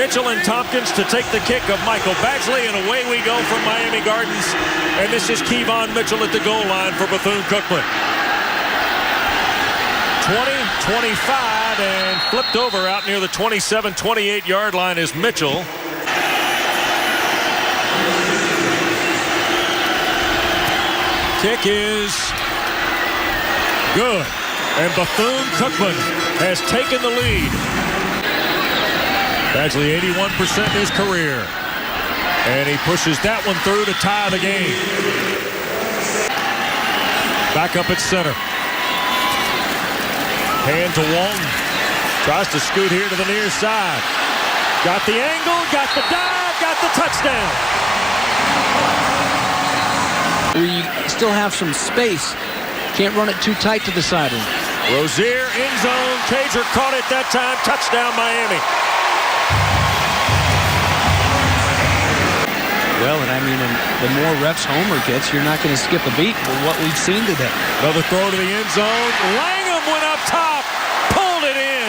Mitchell and Tompkins to take the kick of Michael Badgley, and away we go from Miami Gardens. And this is Kevon Mitchell at the goal line for Bethune-Cookman. 20-25, and flipped over out near the 27-28 yard line is Mitchell. Kick is good, and Bethune-Cookman has taken the lead. Badgley 81% in his career, and he pushes that one through to tie the game. Back up at center. Hand to Walton. Tries to scoot here to the near side. Got the angle, got the dive, got the touchdown. We still have some space. Can't run it too tight to the sideline. Rozier, end zone. Cager caught it that time. Touchdown, Miami. Well, and I mean, the more reps Homer gets, you're not going to skip a beat with what we've seen today. Another throw to the end zone. Langham went up top. Pulled it in.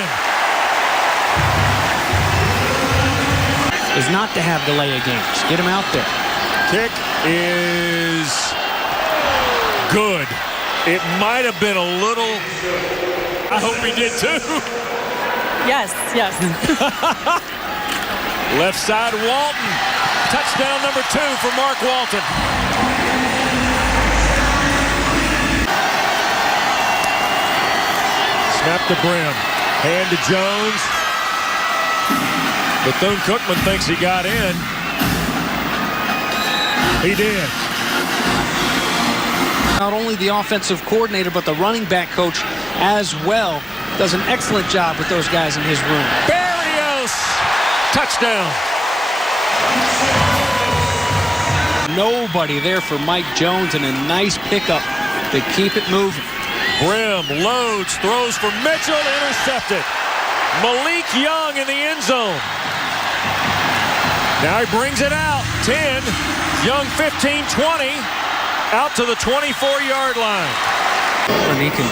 Is not to have delay of games. Get him out there. Kick is good. It might have been a little. I hope he did too. Yes, yes. Left side, Walton. Touchdown number 2 for Mark Walton. Snap the brim. Hand to Jones. Bethune-Cookman thinks he got in. He did. Not only the offensive coordinator, but the running back coach as well. Does an excellent job with those guys in his room. Barrios. Touchdown. Nobody there for Mike Jones, and a nice pickup to keep it moving. Brim loads, throws for Mitchell, intercepted. Malik Young in the end zone. Now he brings it out. 10, Young 15, 20, out to the 24-yard line. And he can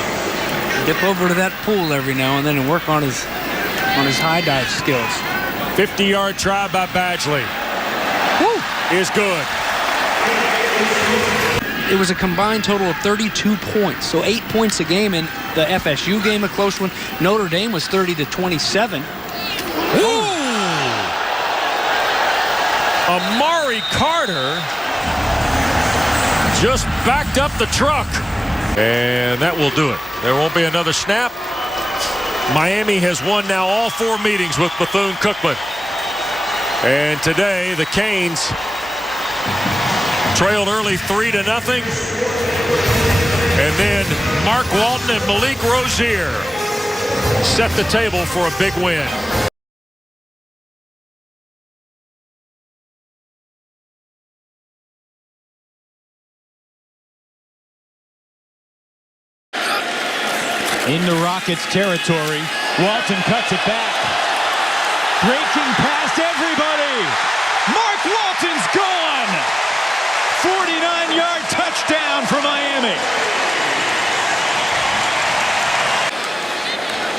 dip over to that pool every now and then and work on his high dive skills. 50-yard try by Badgley. Woo! Is good. It was a combined total of 32 points, so 8 points a game. In the FSU game, a close one. Notre Dame was 30-27. Ooh! Amari Carter just backed up the truck. And that will do it. There won't be another snap. Miami has won now all 4 meetings with Bethune-Cookman. And today, the Canes trailed early 3-0. And then Mark Walton and Malik Rozier set the table for a big win. Into Rockets territory. Walton cuts it back. Breaking past everybody. Mark Walton's gone. 49-yard touchdown for Miami.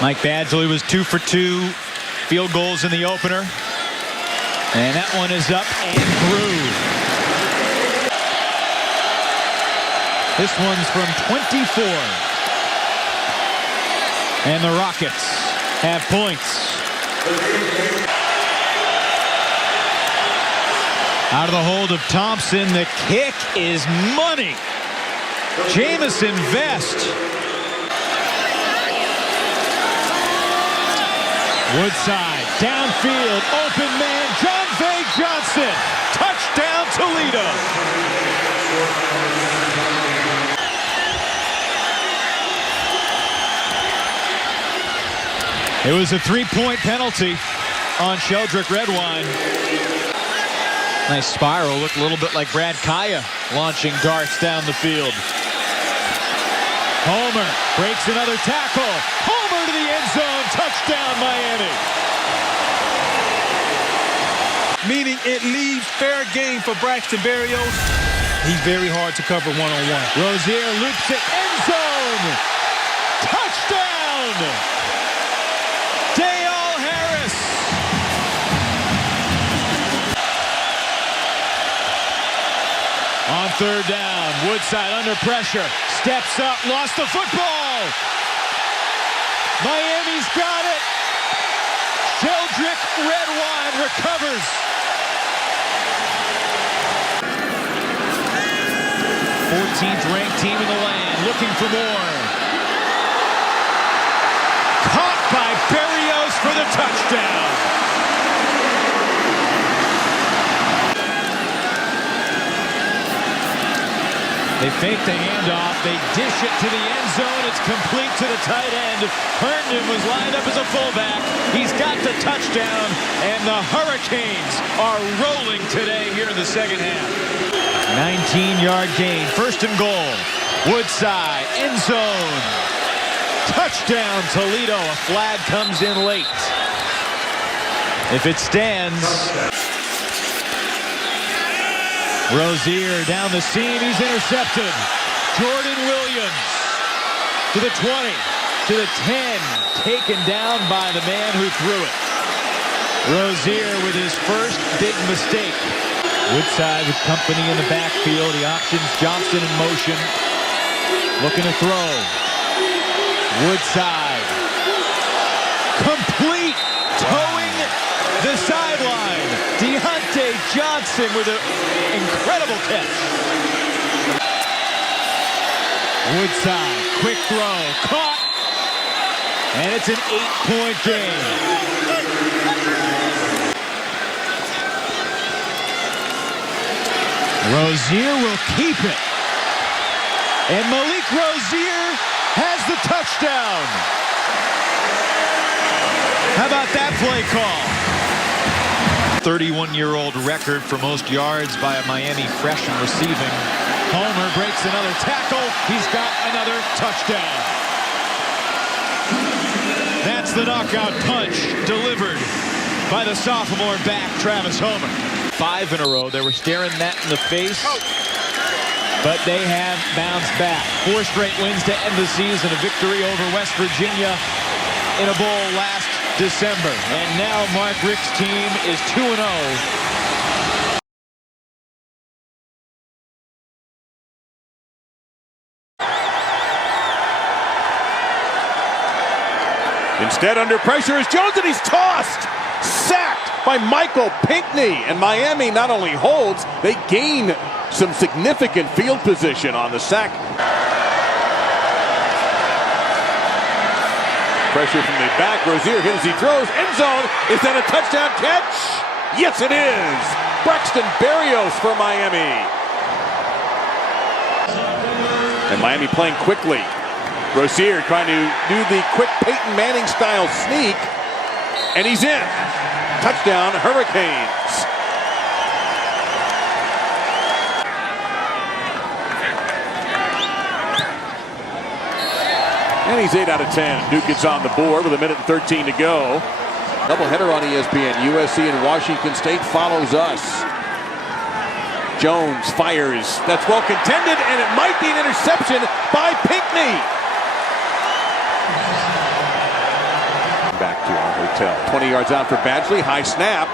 Mike Badgley was 2 for 2 field goals in the opener. And that one is up and through. This one's from 24. And the Rockets have points. Out of the hold of Thompson. The kick is money. Jamison Vest. Woodside. Downfield. Open man. John Vay Johnson. Touchdown Toledo. It was a 3-point penalty on Sheldrick Redwine. Nice spiral. Looked a little bit like Brad Kaya launching darts down the field. Homer breaks another tackle. Homer to the end zone. Touchdown, Miami. Meaning it leaves fair game for Braxton Berrios. He's very hard to cover one-on-one. Rozier loops it. End zone. Touchdown. Dale Harris. third down. Woodside under pressure. Steps up. Lost the football. Miami's got it. Sheldrick Redwine recovers. 14th ranked team in the land, looking for more. Caught by Berrios for the touchdown. They fake the handoff. They dish it to the end zone. It's complete to the tight end. Herndon was lined up as a fullback. He's got the touchdown, and the Hurricanes are rolling today here in the second half. 19-yard gain. First and goal. Woodside, end zone. Touchdown, Toledo. A flag comes in late. If it stands... Rozier down the seam, he's intercepted. Jordan Williams to the 20, to the 10, taken down by the man who threw it. Rozier with his first big mistake. Woodside with company in the backfield. He options Johnson in motion. Looking to throw. Woodside. Complete. Towing the sideline. Deontay Johnson with an incredible catch. Woodside, quick throw, caught, and it's an 8-point game. Rozier will keep it. And Malik Rozier has the touchdown. How about that play call? 31-year-old record for most yards by a Miami freshman receiving. Homer breaks another tackle. He's got another touchdown. That's the knockout punch delivered by the sophomore back, Travis Homer. 5 in a row. They were staring that in the face, but they have bounced back. 4 straight wins to end the season. A victory over West Virginia in a bowl last December. And now Mark Richt's team is 2-0. Instead, under pressure is Jones, and he's tossed. Sacked by Michael Pinckney. And Miami not only holds, they gain some significant field position on the sack. Pressure from the back. Rozier hits as he throws. End zone. Is that a touchdown catch? Yes, it is. Braxton Berrios for Miami. And Miami playing quickly. Rozier trying to do the quick Peyton Manning style sneak. And he's in. Touchdown, Hurricanes. And he's 8 out of 10. Duke gets on the board with 1:13 to go. Doubleheader on ESPN. USC and Washington State follows us. Jones fires. That's well contended, and it might be an interception by Pinckney. Back to our hotel. 20 yards out for Badgley. High snap.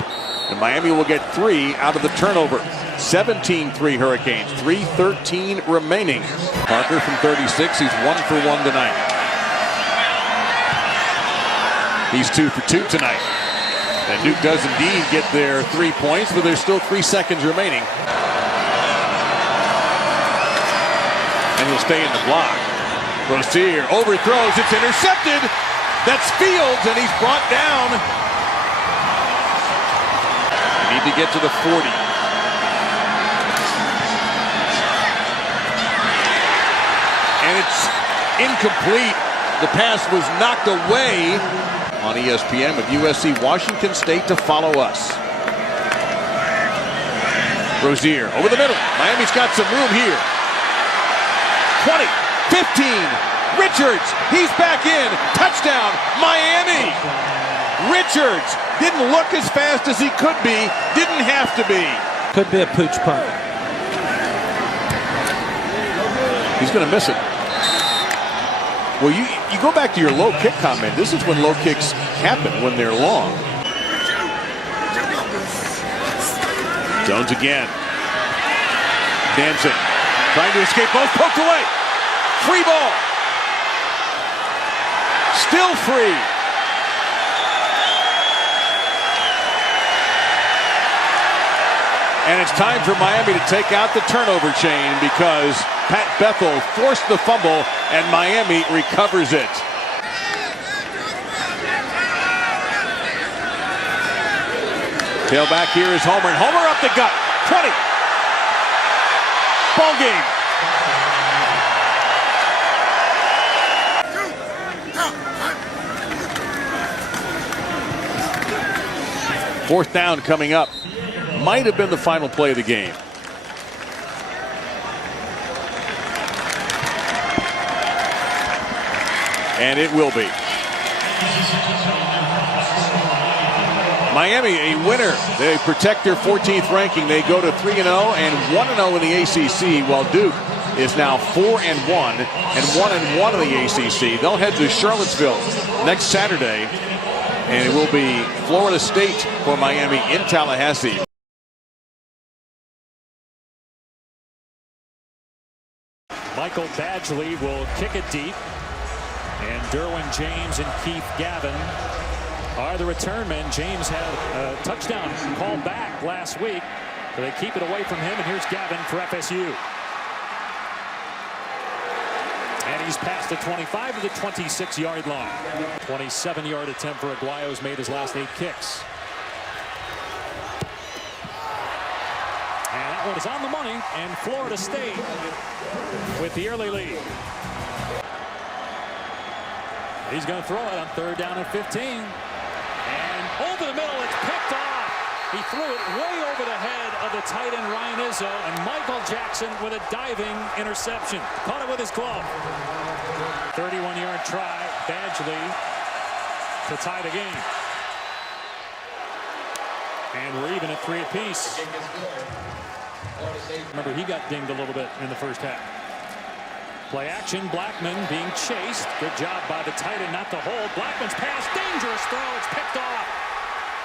And Miami will get 3 out of the turnover. 17-3 Hurricanes. 3:13 remaining. Parker from 36. He's 1 for 1 tonight. He's 2 for 2 tonight. And Duke does indeed get their 3 points, but there's still 3 seconds remaining. And he'll stay in the block. Rozier overthrows. It's intercepted. That's Fields, and he's brought down. They need to get to the 40. And it's incomplete. The pass was knocked away. On ESPN with USC Washington State to follow us. Rozier over the middle. Miami's got some room here. 20, 15. Richards, he's back in. Touchdown, Miami. Richards didn't look as fast as he could be. Didn't have to be. Could be a pooch punt. He's going to miss it. Well, you go back to your low kick comment. This is when low kicks happen, when they're long. Jones again. Dancing. Trying to escape, both poked away. Free ball. Still free. And it's time for Miami to take out the turnover chain because Pat Bethel forced the fumble and Miami recovers it. Tailback here is Homer, and Homer up the gut. 20. Ball game. Fourth down coming up. Might have been the final play of the game. And it will be. Miami, a winner. They protect their 14th ranking. They go to 3-0 and 1-0 in the ACC, while Duke is now 4-1 and 1-1 in the ACC. They'll head to Charlottesville next Saturday, and it will be Florida State for Miami in Tallahassee. Michael Badgley will kick it deep, and Derwin James and Keith Gavin are the return men. James had a touchdown called back last week, so they keep it away from him, and here's Gavin for FSU. And he's past the 25 to the 26-yard line. 27-yard attempt for Aguayo's made his last 8 kicks. And that one is on the money, and Florida State with the early lead. He's going to throw it on 3rd down and 15. And over the middle, it's picked off. He threw it way over the head of the tight end Ryan Izzo, and Michael Jackson with a diving interception. Caught it with his glove. 31-yard try, Badgley to tie the game. And we're even at 3 apiece. Remember, he got dinged a little bit in the first half. Play action, Blackman being chased. Good job by the tight end not to hold. Blackman's pass, dangerous throw, it's picked off.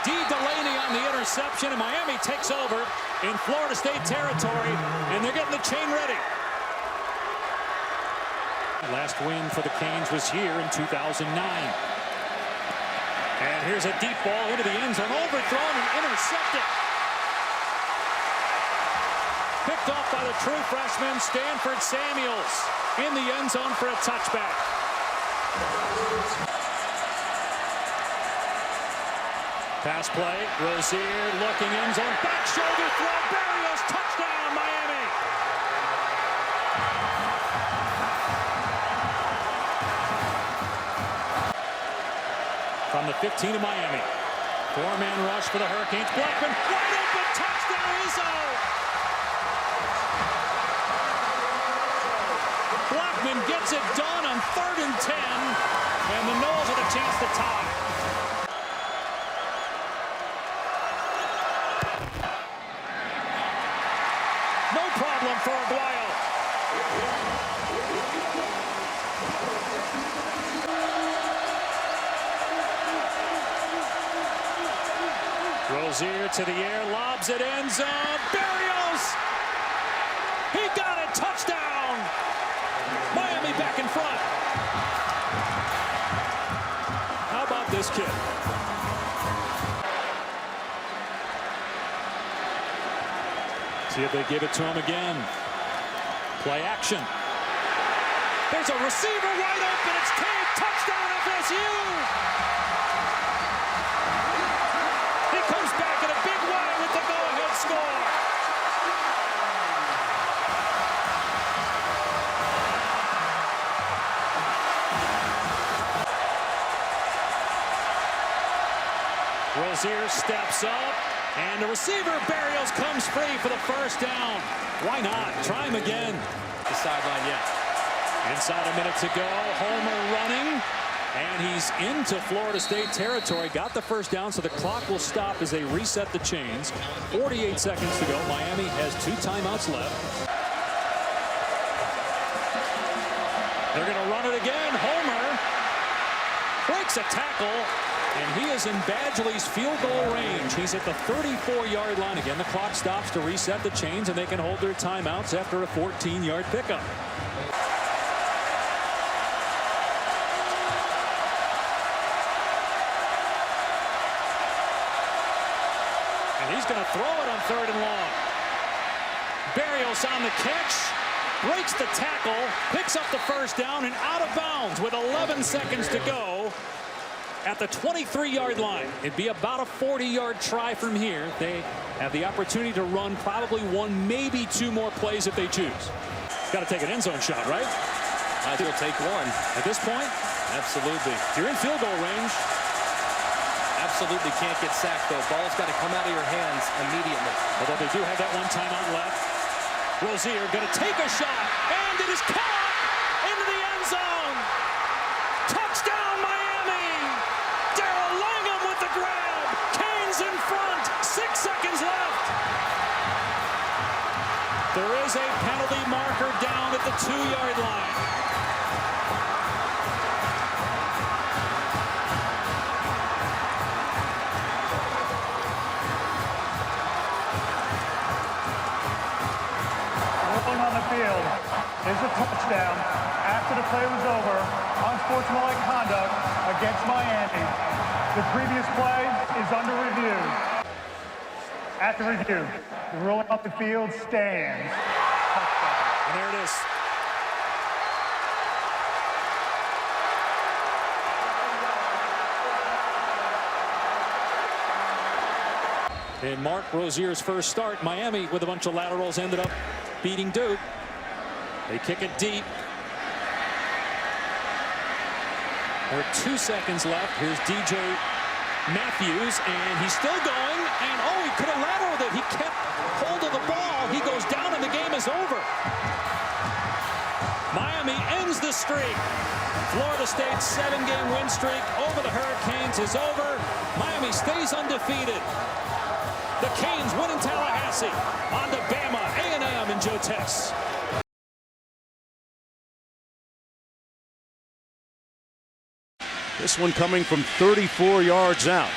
D. Delaney on the interception, and Miami takes over in Florida State territory, and they're getting the chain ready. Last win for the Canes was here in 2009. And here's a deep ball into the end zone, overthrown and intercepted. Picked off by the true freshman Stanford Samuels in the end zone for a touchback. Pass play, Rozier looking end zone, back shoulder throw, Berrios, touchdown, Miami. From the 15 of Miami, 4-man rush for the Hurricanes. Blackman, wide open, touchdown, Izzo. Blackman gets it done on 3rd and 10, and the Noles with a chance to tie. No problem for Aguayo. Rozier to the air, lobs it end zone. Berrios! He got it, touchdown! Miami back in front. How about this kid? See if they give it to him again. Play action. There's a receiver wide open. It's Cade. Touchdown FSU. He comes back in a big way with the go-ahead score. Rozier steps up, and the receiver, Berrios, comes free for the first down. Why not? Try him again. The sideline yet. Inside a minute to go, Homer running, and he's into Florida State territory. Got the first down, so the clock will stop as they reset the chains. 48 seconds to go. Miami has 2 timeouts left. They're going to run it again. Homer breaks a tackle And he is in Badgley's field goal range. He's at the 34-yard line. Again, the clock stops to reset the chains, and they can hold their timeouts after a 14-yard pickup. And he's going to throw it on 3rd and long. Barrios on the catch, breaks the tackle, picks up the first down, and out of bounds with 11 seconds to go at the 23-yard line. It'd be about a 40-yard try from here. They have the opportunity to run probably one, maybe two more plays if they choose. Got to take an end zone shot, right? I think we'll take one. At this point? Absolutely. If you're in field goal range. Absolutely can't get sacked, though. Ball's got to come out of your hands immediately. Although they do have that one timeout left. Rozier going to take a shot, and it is caught into the end zone. Touchdown, Miami! Darrell Langham with the grab. Canes in front. 6 seconds left. There is a penalty marker down at the 2-yard line. On the field is a touchdown after the play was over. Unsportsmanlike conduct against Miami. The previous play is under review. After review, the ruling off the field stands. And there it is. In Mark Rozier's first start, Miami with a bunch of laterals ended up beating Duke. They kick it deep. There are 2 seconds left. Here's DJ Matthews, and he's still going. And oh, he could have lateraled it. He kept hold of the ball. He goes down, and the game is over. Miami ends the streak. Florida State's 7-game win streak over the Hurricanes is over. Miami stays undefeated. The Canes win in Tallahassee. On to Bama, A&M, and Joe Tex. This one coming from 34 yards out.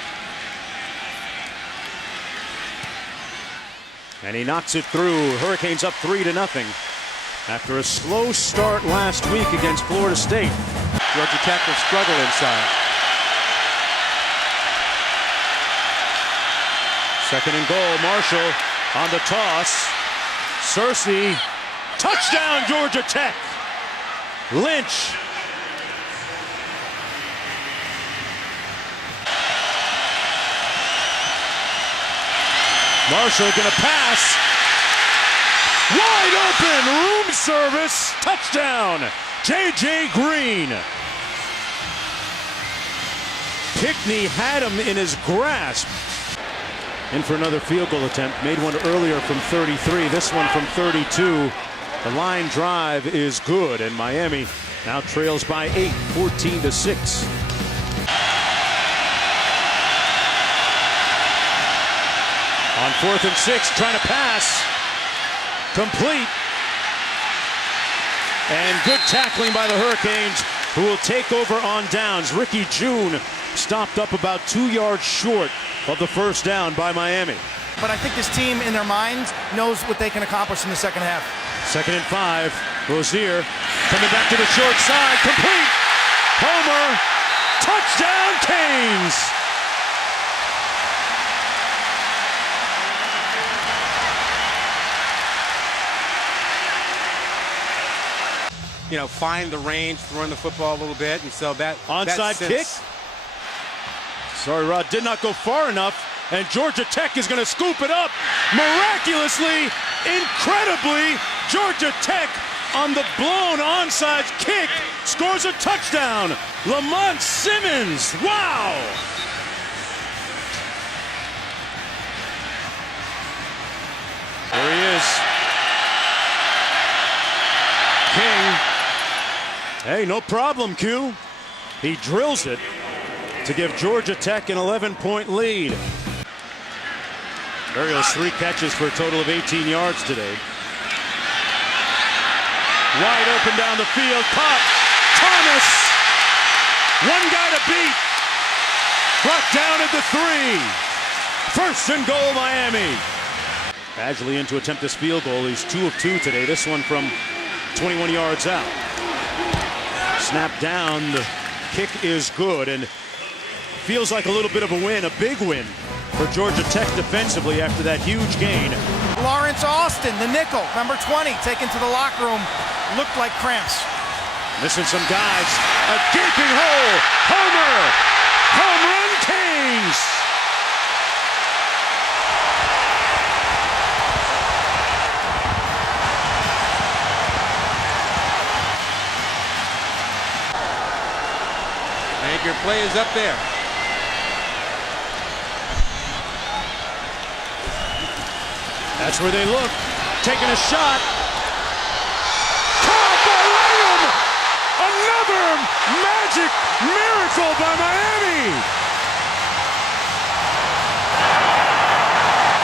And he knocks it through. Hurricanes up 3-0 after a slow start last week against Florida State. Georgia Tech will struggle inside. 2nd and goal. Marshall on the toss. Searcy. Touchdown, Georgia Tech. Lynch. Marshall going to pass. Wide open. Room service. Touchdown. J.J. Green. Pickney had him in his grasp. In for another field goal attempt. Made one earlier from 33. This one from 32. The line drive is good, and Miami now trails by 8, 14-6. On 4th and 6, trying to pass. Complete. And good tackling by the Hurricanes, who will take over on downs. Ricky June stopped up about 2 yards short of the first down by Miami. But I think this team, in their minds, knows what they can accomplish in the second half. 2nd and 5. Rozier coming back to the short side. Complete. Homer. Touchdown, Canes. You know, find the range, throwing the football a little bit, and so that onside kick. Sorry, Rod, did not go far enough, and Georgia Tech is going to scoop it up. Miraculously, incredibly, Georgia Tech on the blown onside kick scores a touchdown. Lamont Simmons, wow! There he is. King. Hey, no problem, Q. He drills it to give Georgia Tech an 11-point lead. Barrios 3 catches for a total of 18 yards today. Wide open down the field. Caught. Thomas. One guy to beat. Brought down at the 3. First and goal, Miami. Badgley in to attempt this field goal. He's 2 of 2 today. This one from 21 yards out. Snap down. The kick is good and feels like a little bit of a win, a big win for Georgia Tech defensively after that huge gain. Lawrence Austin, the nickel, number 20, taken to the locker room. Looked like cramps. Missing some guys. A gaping hole. Homer. Home run Canes. I think your play is up there. That's where they look. Taking a shot. Caught by Lamb! Another magic miracle by Miami!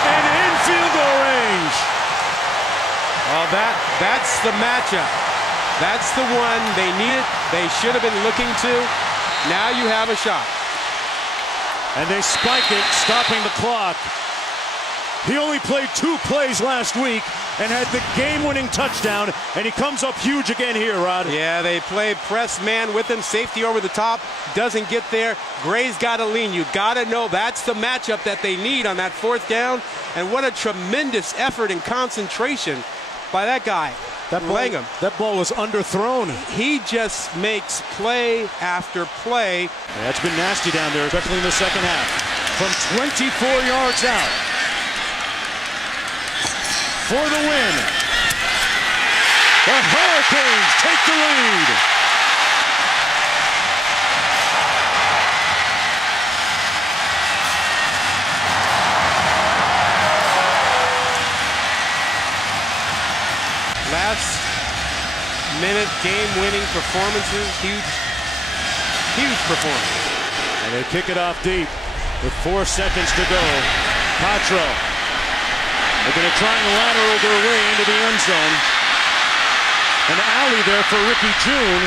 And in field goal range. Well, that's the matchup. That's the one they needed. They should have been looking to. Now you have a shot. And they spike it, stopping the clock. He only played 2 plays last week and had the game-winning touchdown, and he comes up huge again here, Rod. Yeah, they play press man with him, safety over the top, doesn't get there. Gray's got to lean. You got to know that's the matchup that they need on that 4th down, and what a tremendous effort and concentration by that guy. That ball was underthrown. He just makes play after play. That's been nasty down there, especially in the second half. From 24 yards out. For the win. The Hurricanes take the lead. Last minute game-winning performances, huge performance. And they kick it off deep with 4 seconds to go. Cottrell. They're going to try and lateral their way into the end zone. An alley there for Ricky June.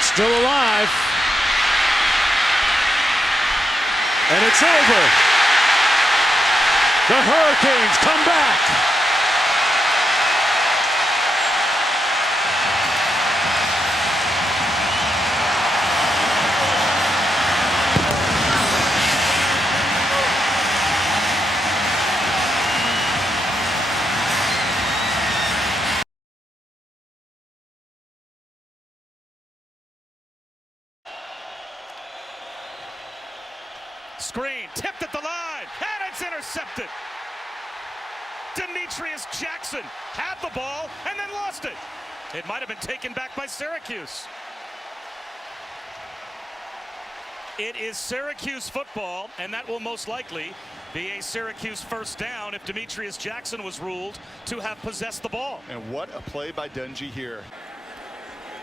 Still alive. And it's over. The Hurricanes come back. Screen tipped at the line, and it's intercepted. Demetrius Jackson had the ball and then lost it. It might have been taken back by Syracuse. It is Syracuse football, and that will most likely be a Syracuse first down if Demetrius Jackson was ruled to have possessed the ball. And what a play by Dungy here.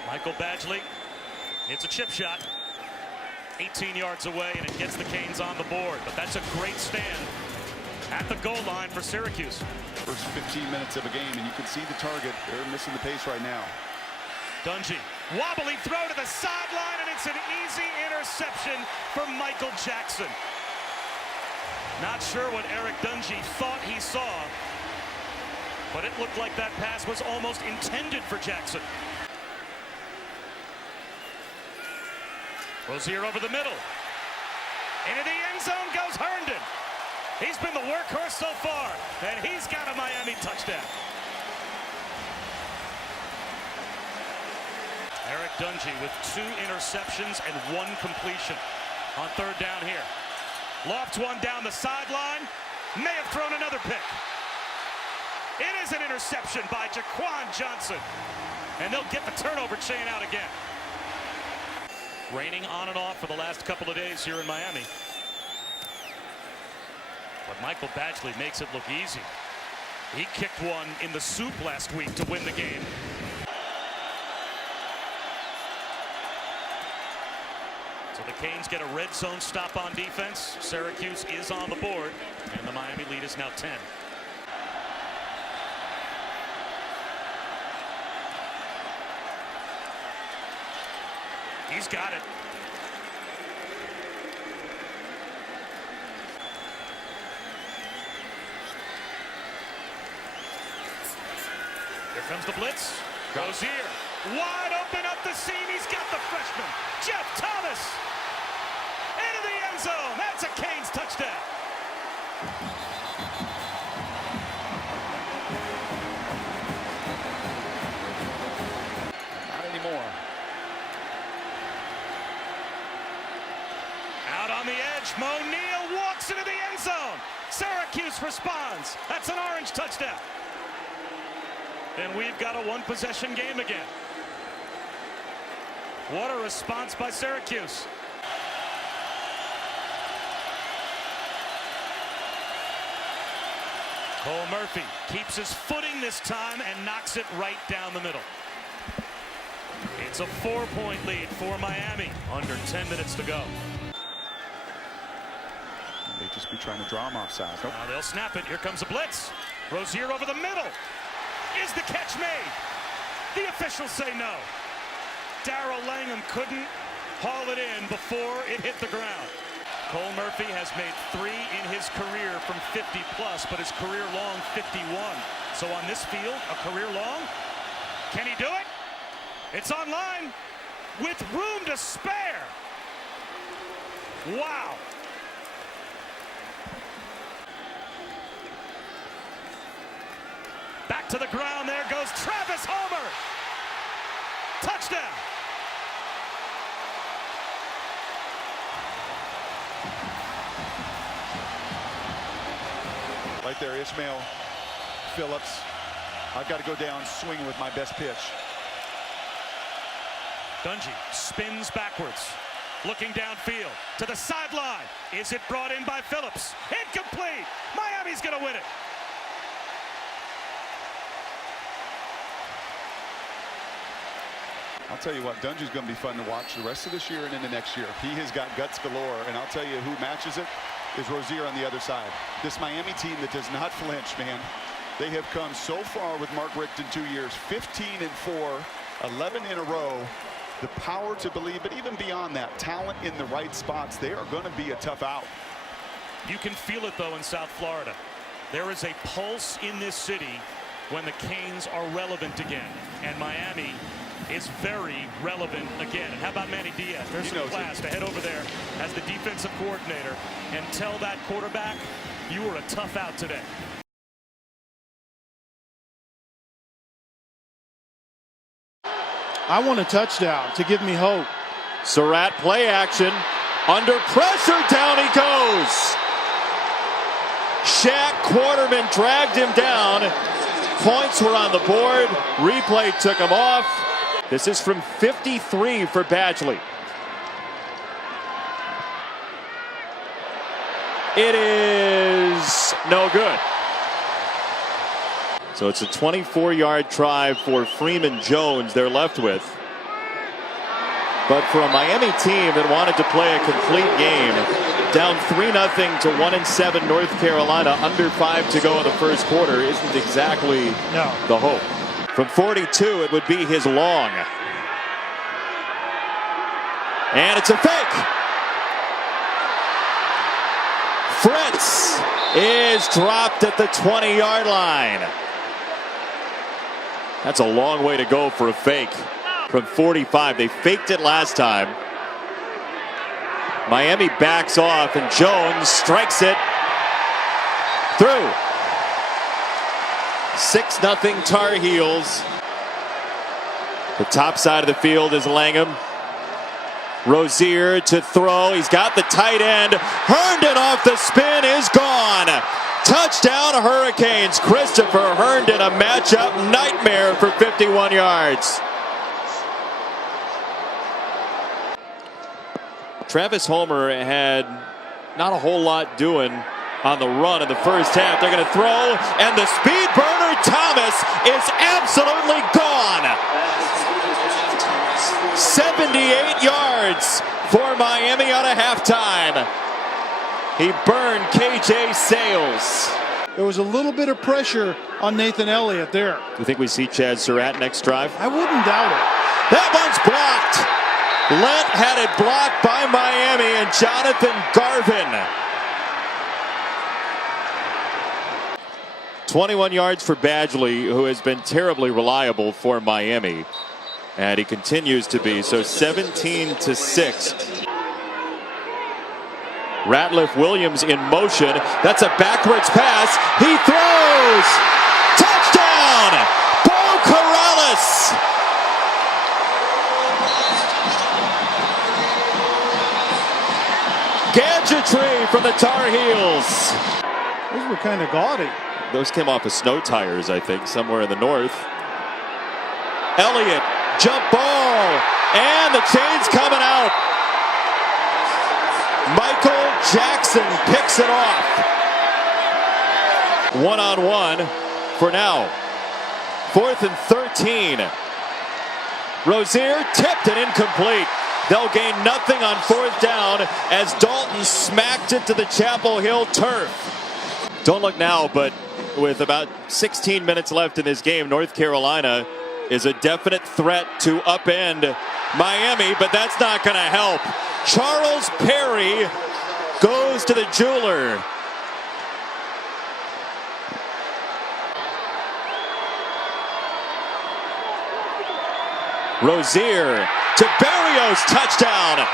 Michael Badgley, it's a chip shot. 18 yards away, and it gets the Canes on the board. But that's a great stand at the goal line for Syracuse. First 15 minutes of a game, and you can see the target. They're missing the pace right now. Dungy, wobbly throw to the sideline, and it's an easy interception for Michael Jackson. Not sure what Eric Dungy thought he saw, but it looked like that pass was almost intended for Jackson. Rozier over the middle. Into the end zone goes Herndon. He's been the workhorse so far, and he's got a Miami touchdown. Eric Dungy with 2 interceptions and 1 completion on 3rd down here. Lofts one down the sideline. May have thrown another pick. It is an interception by Jaquan Johnson. And they'll get the turnover chain out again. Raining on and off for the last couple of days here in Miami. But Michael Badgley makes it look easy. He kicked one in the soup last week to win the game. So the Canes get a red zone stop on defense. Syracuse is on the board, and the Miami lead is now 10. He's got it. Here comes the blitz. Rozier wide open up the seam. He's got the freshman, Jeff Thomas, into the end zone. That's a Canes touchdown. Not anymore. Out on the edge, Mo Neal walks into the end zone. Syracuse responds. That's an orange touchdown. And we've got a one-possession game again. What a response by Syracuse. Cole Murphy keeps his footing this time and knocks it right down the middle. It's a 4-point lead for Miami. Under 10 minutes to go. They just be trying to draw him offside. Nope. Now they'll snap it. Here comes a blitz. Rozier over the middle. Is the catch made? The officials say no. Darrell Langham couldn't haul it in before it hit the ground. Cole Murphy has made 3 in his career from 50 plus, but his career long 51. So on this field, a career long, can he do it? It's online with room to spare. Wow. Back to the ground, there goes Travis Homer. Touchdown. Right there, Ishmael Phillips. I've got to go down swinging with my best pitch. Dungy spins backwards, looking downfield to the sideline. Is it brought in by Phillips? Incomplete. Miami's going to win it. I'll tell you what, Dungy's going to be fun to watch the rest of this year and into next year. He has got guts galore, and I'll tell you who matches it is Rozier on the other side. This Miami team that does not flinch, man. They have come so far with Mark Richt in 2 years, 15-4, 11 in a row. The power to believe, but even beyond that, talent in the right spots. They are going to be a tough out. You can feel it, though, in South Florida. There is a pulse in this city when the Canes are relevant again, and Miami is very relevant again. And how about Manny Diaz? There's some class to head over there as the defensive coordinator and tell that quarterback, you were a tough out today. I want a touchdown to give me hope. Surratt play action. Under pressure, down he goes. Shaq Quarterman dragged him down. Points were on the board. Replay took him off. This is from 53 for Badgley. It is no good. So it's a 24-yard try for Freeman Jones they're left with. But for a Miami team that wanted to play a complete game, down 3-0 to 1-7 North Carolina, under 5 to go in the first quarter isn't exactly the hope. From 42, it would be his long. And it's a fake. Fritz is dropped at the 20-yard line. That's a long way to go for a fake. From 45, they faked it last time. Miami backs off, and Jones strikes it through. 6-0 Tar Heels. The top side of the field is Langham. Rozier to throw. He's got the tight end. Herndon off the spin is gone. Touchdown Hurricanes. Christopher Herndon, a matchup nightmare for 51 yards. Travis Homer had not a whole lot doing on the run in the first half. They're going to throw, and the speed burner Thomas is absolutely gone. 78 yards for Miami out of halftime. He burned KJ Sales. There was a little bit of pressure on Nathan Elliott there. You think we see Chad Surratt next drive? I wouldn't doubt it. That one's blocked. Lent had it blocked by Miami and Jonathan Garvin. 21 yards for Badgley, who has been terribly reliable for Miami. And he continues to be, so 17-6. Ratliff Williams in motion. That's a backwards pass. He throws! Touchdown! Bo Corrales! Gadgetry from the Tar Heels. Those were kind of gaudy. Those came off of snow tires, I think, somewhere in the north. Elliott, jump ball, and the chain's coming out. Michael Jackson picks it off. One-on-one for now. 4th and 13. Rozier tipped and incomplete. They'll gain nothing on 4th down as Dalton smacked it to the Chapel Hill turf. Don't look now, but with about 16 minutes left in this game, North Carolina is a definite threat to upend Miami, but that's not going to help. Charles Perry goes to the jeweler. Rozier to Berrios, touchdown.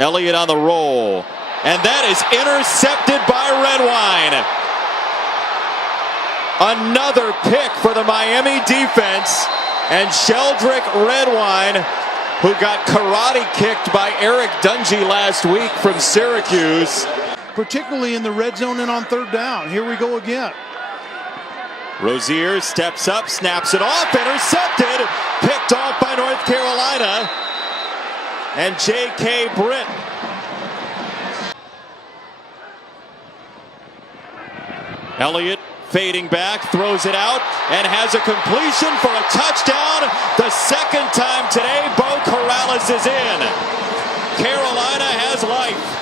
Elliott on the roll, and that is intercepted by Redwine. Another pick for the Miami defense, and Sheldrick Redwine, who got karate kicked by Eric Dungy last week from Syracuse. Particularly in the red zone and on 3rd down. Here we go again. Rozier steps up, snaps it off, intercepted, picked off by North Carolina. And J.K. Britt. Elliott fading back, throws it out, and has a completion for a touchdown. The 2nd time today, Bo Corrales is in. Carolina has life.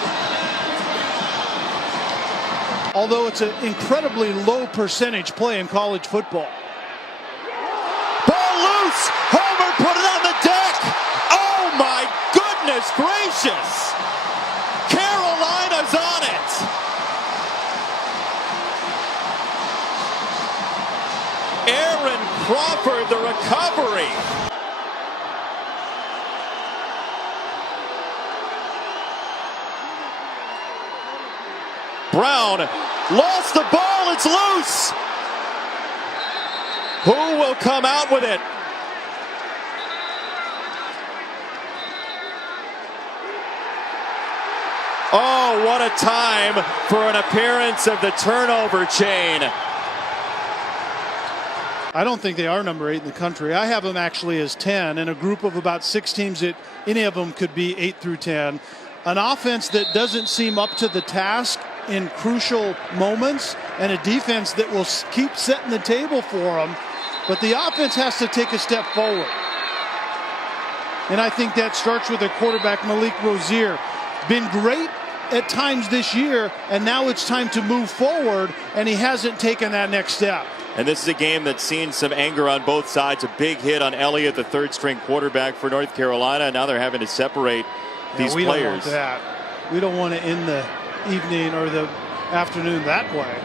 Although it's an incredibly low percentage play in college football. Ball loose! Homer put it on the deck! Oh my goodness gracious! Carolina's on it! Aaron Crawford, the recovery. Brown lost the ball, it's loose! Who will come out with it? Oh, what a time for an appearance of the turnover chain. I don't think they are number 8 in the country. I have them actually as 10 in a group of about 6 teams that any of them could be 8 through 10. An offense that doesn't seem up to the task in crucial moments, and a defense that will keep setting the table for them. But the offense has to take a step forward. And I think that starts with their quarterback, Malik Rozier. Been great at times this year, and now it's time to move forward, and he hasn't taken that next step. And this is a game that's seen some anger on both sides. A big hit on Elliott, the 3rd-string quarterback for North Carolina. Now they're having to separate these we players. Don't want that. We don't want to end the evening or the afternoon that way.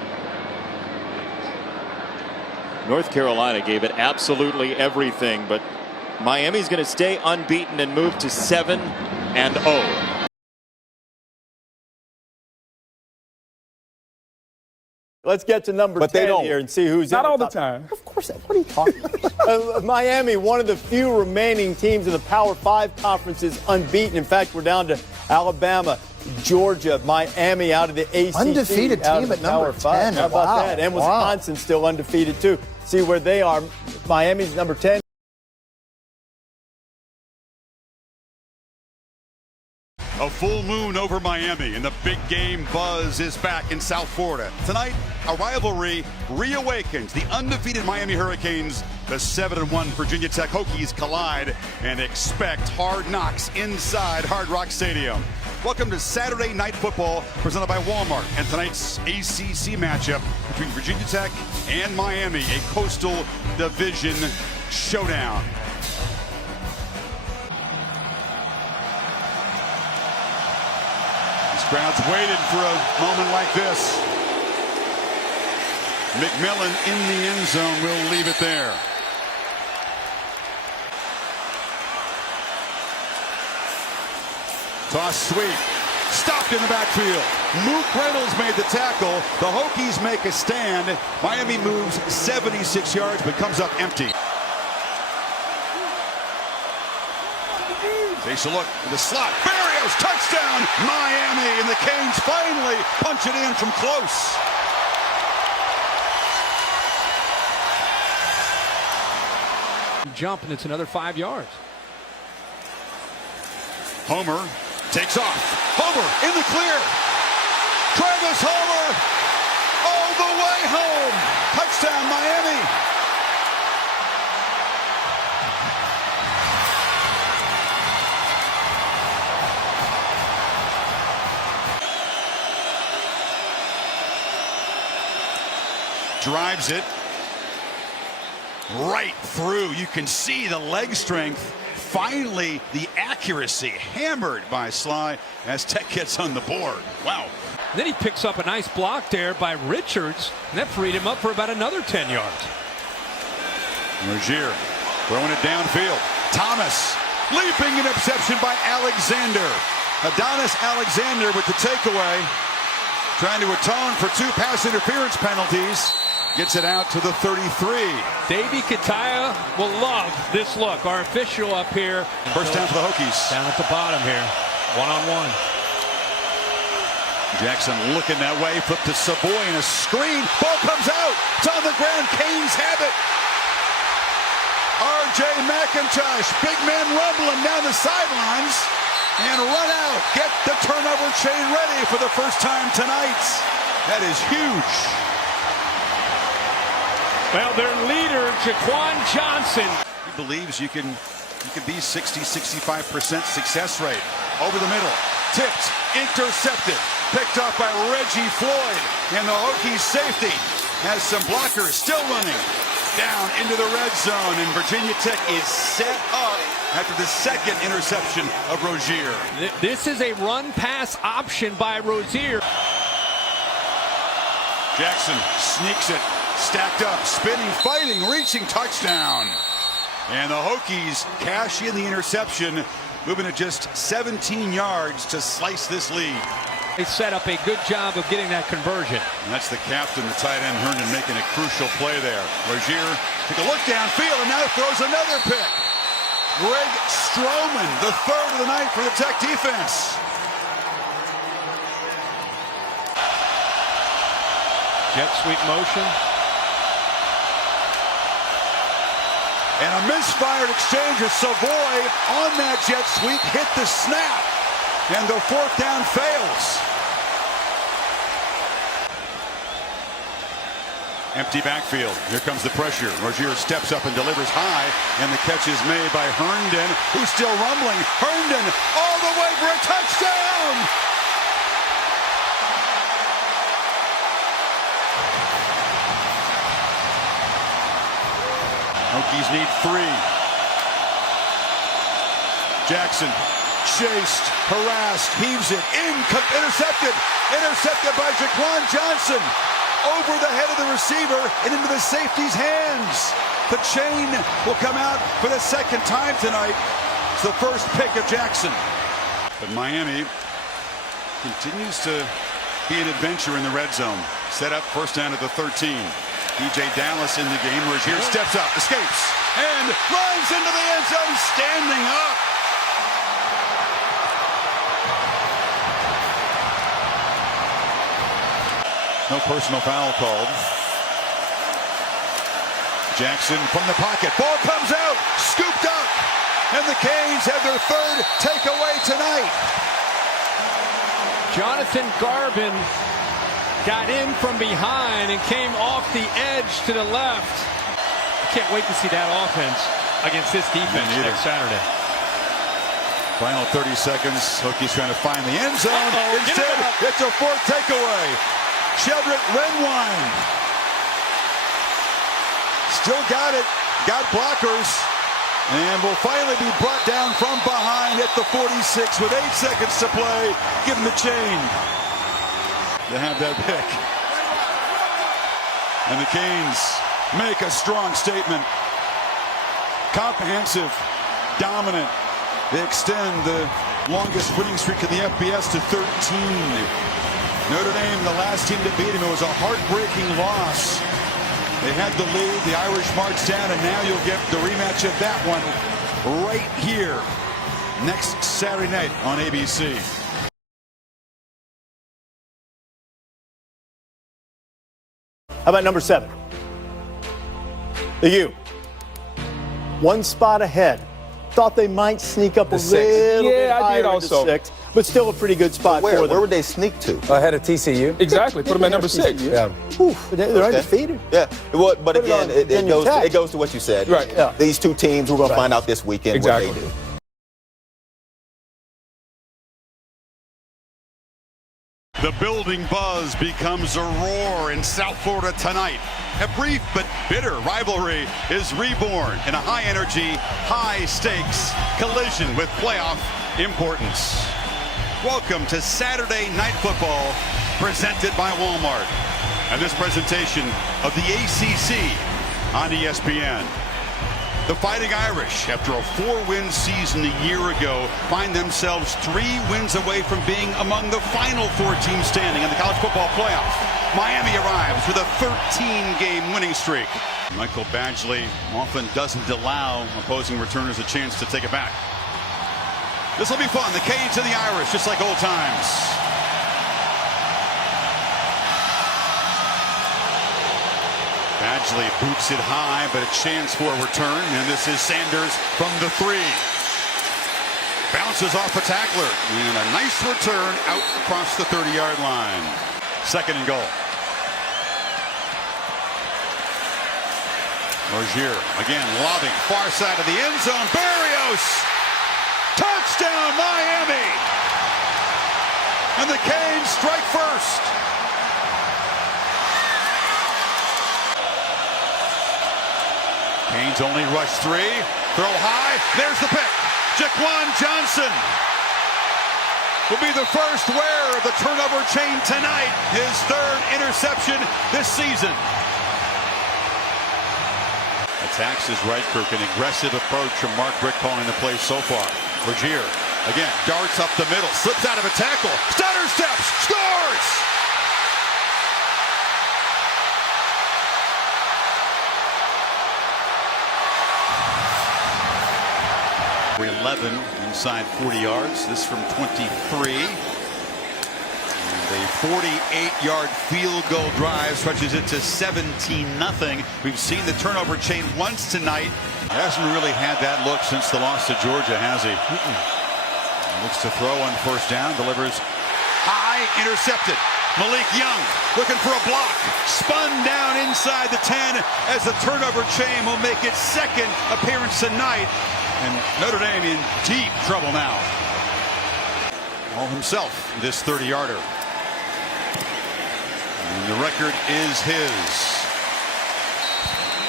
North Carolina gave it absolutely everything, but Miami's going to stay unbeaten and move to 7-0. Let's get to number 10 here and see who's not in all the top. time. Of course, what are you talking about? Miami, one of the few remaining teams in the Power 5 conferences unbeaten. In fact, we're down to Alabama, Georgia, Miami out of the ACC. Undefeated team at number 10. How about that? And Wisconsin still undefeated, too. See where they are. Miami's number 10. A full moon over Miami, and the big game buzz is back in South Florida. Tonight, a rivalry reawakens. The undefeated Miami Hurricanes, the 7-1 Virginia Tech Hokies collide and expect hard knocks inside Hard Rock Stadium. Welcome to Saturday Night Football presented by Walmart and tonight's ACC matchup between Virginia Tech and Miami, a Coastal Division showdown. This crowd's waited for a moment like this. McMillan in the end zone will leave it there. Toss sweep. Stopped in the backfield. Mook Reynolds made the tackle. The Hokies make a stand. Miami moves 76 yards but comes up empty. Takes a look at the slot. Barrios, touchdown, Miami, and the Canes finally punch it in from close. Jump, and it's another 5 yards. Homer takes off. Homer in the clear. Travis Homer all the way home. Touchdown, Miami. Drives it right through. You can see the leg strength. Finally, the accuracy hammered by Sly as Tech gets on the board. Wow. Then he picks up a nice block there by Richards, and that freed him up for about another 10 yards. Rozier throwing it downfield. Thomas, leaping interception by Alexander. Adonis Alexander with the takeaway, trying to atone for 2 pass interference penalties. Gets it out to the 33. Davey Kataya will love this look. Our official up here. First down for the Hokies. Down at the bottom here. One-on-one. Jackson looking that way. Flip to Savoy and a screen. Ball comes out. It's on the ground. Canes have it. R.J. McIntosh. Big man rumbling down the sidelines. And run out. Get the turnover chain ready for the first time tonight. That is huge. Well, their leader, Jaquan Johnson. He believes you can be 60-65% success rate. Over the middle. Tipped. Intercepted. Picked off by Reggie Floyd. And the Hokies safety has some blockers still running. Down into the red zone. And Virginia Tech is set up after the second interception of Rozier. This is a run-pass option by Rozier. Jackson sneaks it. Stacked up, spinning, fighting, reaching, touchdown. And the Hokies cash in the interception, moving to just 17 yards to slice this lead. They set up a good job of getting that conversion. And that's the captain, the tight end, Herndon, making a crucial play there. Rozier took a look downfield and now throws another pick. Greg Stroman, the third of the night for the Tech defense. Jet sweep motion. And a misfired exchange with Savoy on that jet sweep, hit the snap, and the fourth down fails. Empty backfield. Here comes the pressure. Rozier steps up and delivers high, and the catch is made by Herndon, who's still rumbling. Herndon all the way for a touchdown! Hokies need 3. Jackson chased, harassed, heaves it, intercepted. Intercepted by Jaquan Johnson. Over the head of the receiver and into the safety's hands. The chain will come out for the second time tonight. It's the first pick of Jackson. But Miami continues to be an adventure in the red zone. Set up first down at the 13. DJ Dallas in the game. Rozier steps up, escapes, and runs into the end zone, standing up. No personal foul called. Jackson from the pocket. Ball comes out, scooped up, and the Canes have their third takeaway tonight. Jonathan Garvin got in from behind and came off the edge to the left. I can't wait to see that offense against this defense next Saturday. Final 30 seconds. Hokies trying to find the end zone. Instead, it's a fourth takeaway. Sheldrick Renwine. Still got it. Got blockers. And will finally be brought down from behind at the 46 with 8 seconds to play. Give him the chain to have that pick. And the Canes make a strong statement. Comprehensive, dominant. They extend the longest winning streak in the FBS to 13. Notre Dame, the last team to beat him, it was a heartbreaking loss. They had the lead, the Irish marched down, and now you'll get the rematch of that one right here next Saturday night on ABC. How about number 7? The U. One spot ahead. Thought they might sneak up a little bit higher into 6, but still a pretty good spot for them. Where would they sneak to? Ahead of TCU. Exactly. Put them at number 6. Yeah. They're undefeated. Yeah. Well, but again, it goes to what you said. Right. Yeah. These two teams, we're going to find out this weekend what they do. The building buzz becomes a roar in South Florida tonight. A brief but bitter rivalry is reborn in a high-energy, high-stakes collision with playoff importance. Welcome to Saturday Night Football, presented by Walmart. And this presentation of the ACC on ESPN. The Fighting Irish, after a 4-win season a year ago, find themselves 3 wins away from being among the final 4 teams standing in the college football playoff. Miami arrives with a 13-game winning streak. Michael Badgley often doesn't allow opposing returners a chance to take it back. This will be fun. The Canes and the Irish, just like old times. Badgley boots it high, but a chance for a return, and this is Sanders from the 3. Bounces off a tackler, and a nice return out across the 30-yard line. 2nd and goal. Rozier again lobbing far side of the end zone. Berrios! Touchdown Miami! And the Canes strike first. Canes only rush 3. Throw high. There's the pick. Jaquan Johnson will be the first wearer of the turnover chain tonight. His 3rd interception this season. Attacks his right crook. An aggressive approach from Mark Brick calling the play so far. Rozier again darts up the middle. Slips out of a tackle. Stutter steps. Scores! 11 inside 40 yards. This from 23. And a 48-yard field goal drive stretches it to 17-0. We've seen the turnover chain once tonight. Hasn't really had that look since the loss to Georgia, has he? Looks to throw on 1st down. Delivers high, intercepted. Malik Young looking for a block. Spun down inside the 10 as the turnover chain will make its 2nd appearance tonight. And Notre Dame in deep trouble now. All himself, this 30-yarder. And the record is his.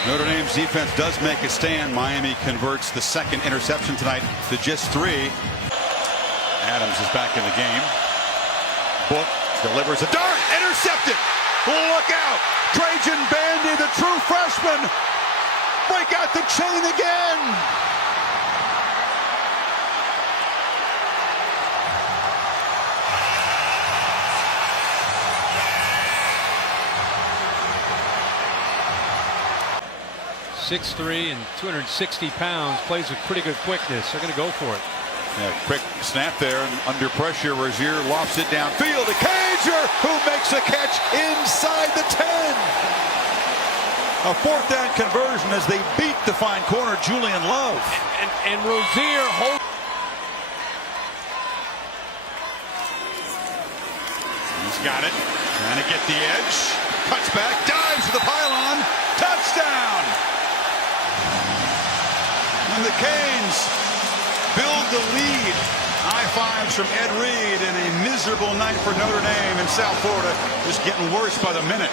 Notre Dame's defense does make a stand. Miami converts the 2nd interception tonight to just 3. Adams is back in the game. Book delivers a dart. Intercepted. Look out. Trajan Bandy, the true freshman. Break out the chain again. .6'3" and 260 pounds, plays with pretty good quickness. They're going to go for it. Yeah, quick snap there, and under pressure, Rozier lofts it downfield. A Cager who makes a catch inside the 10. A 4th down conversion as they beat the fine corner, Julian Love. And Rozier holds. He's got it, trying to get the edge. Cuts back, dives to the pylon. Touchdown! And the Canes build the lead High fives from Ed Reed, and a miserable night for Notre Dame in South Florida, just getting worse by the minute.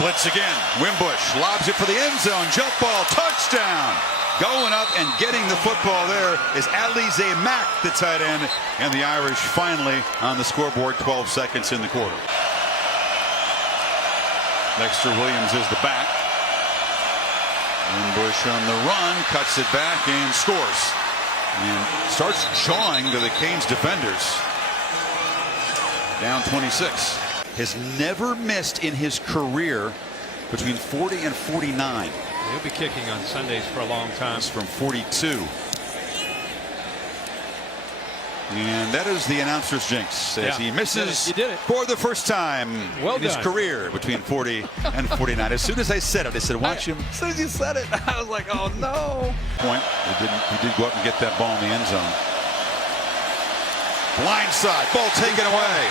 Blitz again. Wimbush lobs it for the end zone. Jump ball, touchdown. Going up and getting the football there is Alize Mack, the tight end, and the Irish finally on the scoreboard. 12 seconds in the quarter. Dexter Williams is the back. Wimbush on the run, cuts it back and scores. And starts jawing to the Canes defenders. Down 26. Has never missed in his career between 40 and 49. He'll be kicking on Sundays for a long time. That's from 42. And that is the announcer's jinx as he misses for the first time in his career between 40 and 49. As soon as I said it, I said, watch him. As soon as you said it, I was like, oh no. Point. He did go up and get that ball in the end zone. Blindside, ball taken away.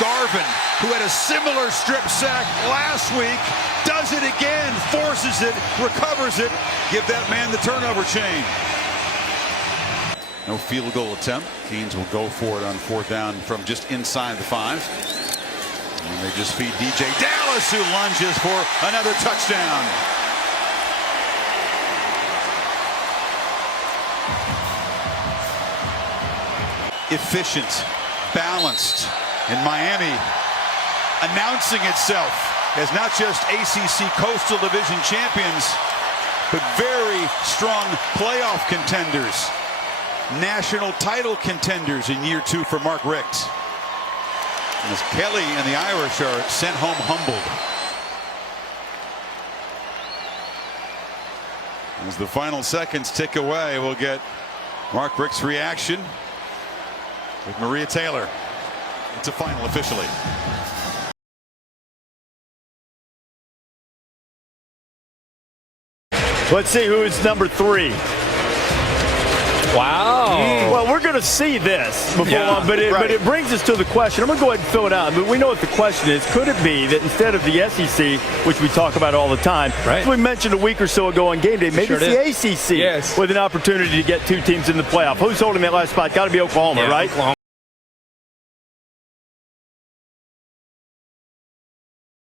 Garvin, who had a similar strip sack last week, does it again, forces it, recovers it. Give that man the turnover chain. No field goal attempt. Canes will go for it on 4th down from just inside the 5. And they just feed DJ Dallas, who lunges for another touchdown. Efficient, balanced. And Miami announcing itself as not just ACC Coastal Division champions, but very strong playoff contenders, national title contenders in year 2 for Mark Richt. As Kelly and the Irish are sent home humbled. As the final seconds tick away, we'll get Mark Richt's reaction with Maria Taylor. It's a final officially. Let's see who is number 3. Wow. Well, we're going to see this before long, but it brings us to the question. I'm going to go ahead and fill it out. But we know what the question is. Could it be that instead of the SEC, which we talk about all the time, as we mentioned a week or so ago on game day, maybe it's the ACC with an opportunity to get 2 teams in the playoff? Who's holding that last spot? Got to be Oklahoma, right? Oklahoma.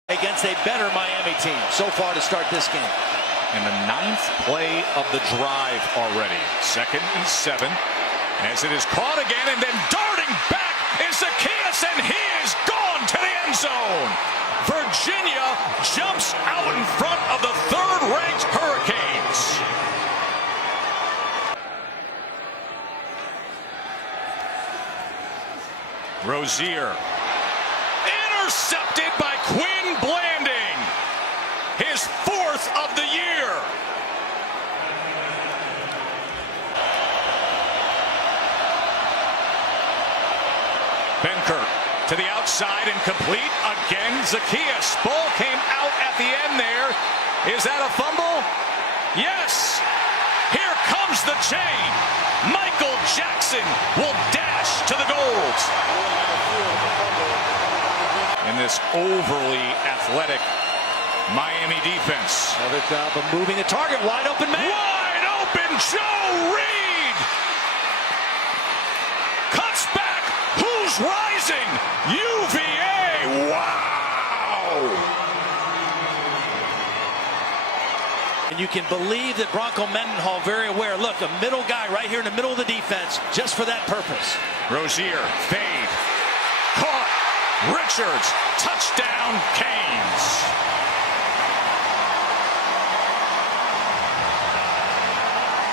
Against a better Miami team so far to start this game. And the 9th play of the drive already. 2nd and 7. As it is caught again, and then darting back is Zacchaeus, and he is gone to the end zone. Virginia jumps out in front of the 3rd-ranked Hurricanes. Rozier. Intercepted by Quinn Blanding. His 4th of the year. Benkert to the outside and complete. Again, Zacchaeus. Ball came out at the end there. Is that a fumble? Yes. Here comes the chain. Michael Jackson will dash to the goals. In this overly athletic Miami defense. Another job of moving the target. Wide open man. Wide open Joe Reed. Cuts back. Who's rising? UVA. Wow. And you can believe that Bronco Mendenhall very aware. Look, a middle guy right here in the middle of the defense just for that purpose. Rozier. Fade. Caught. Richards. Touchdown Canes.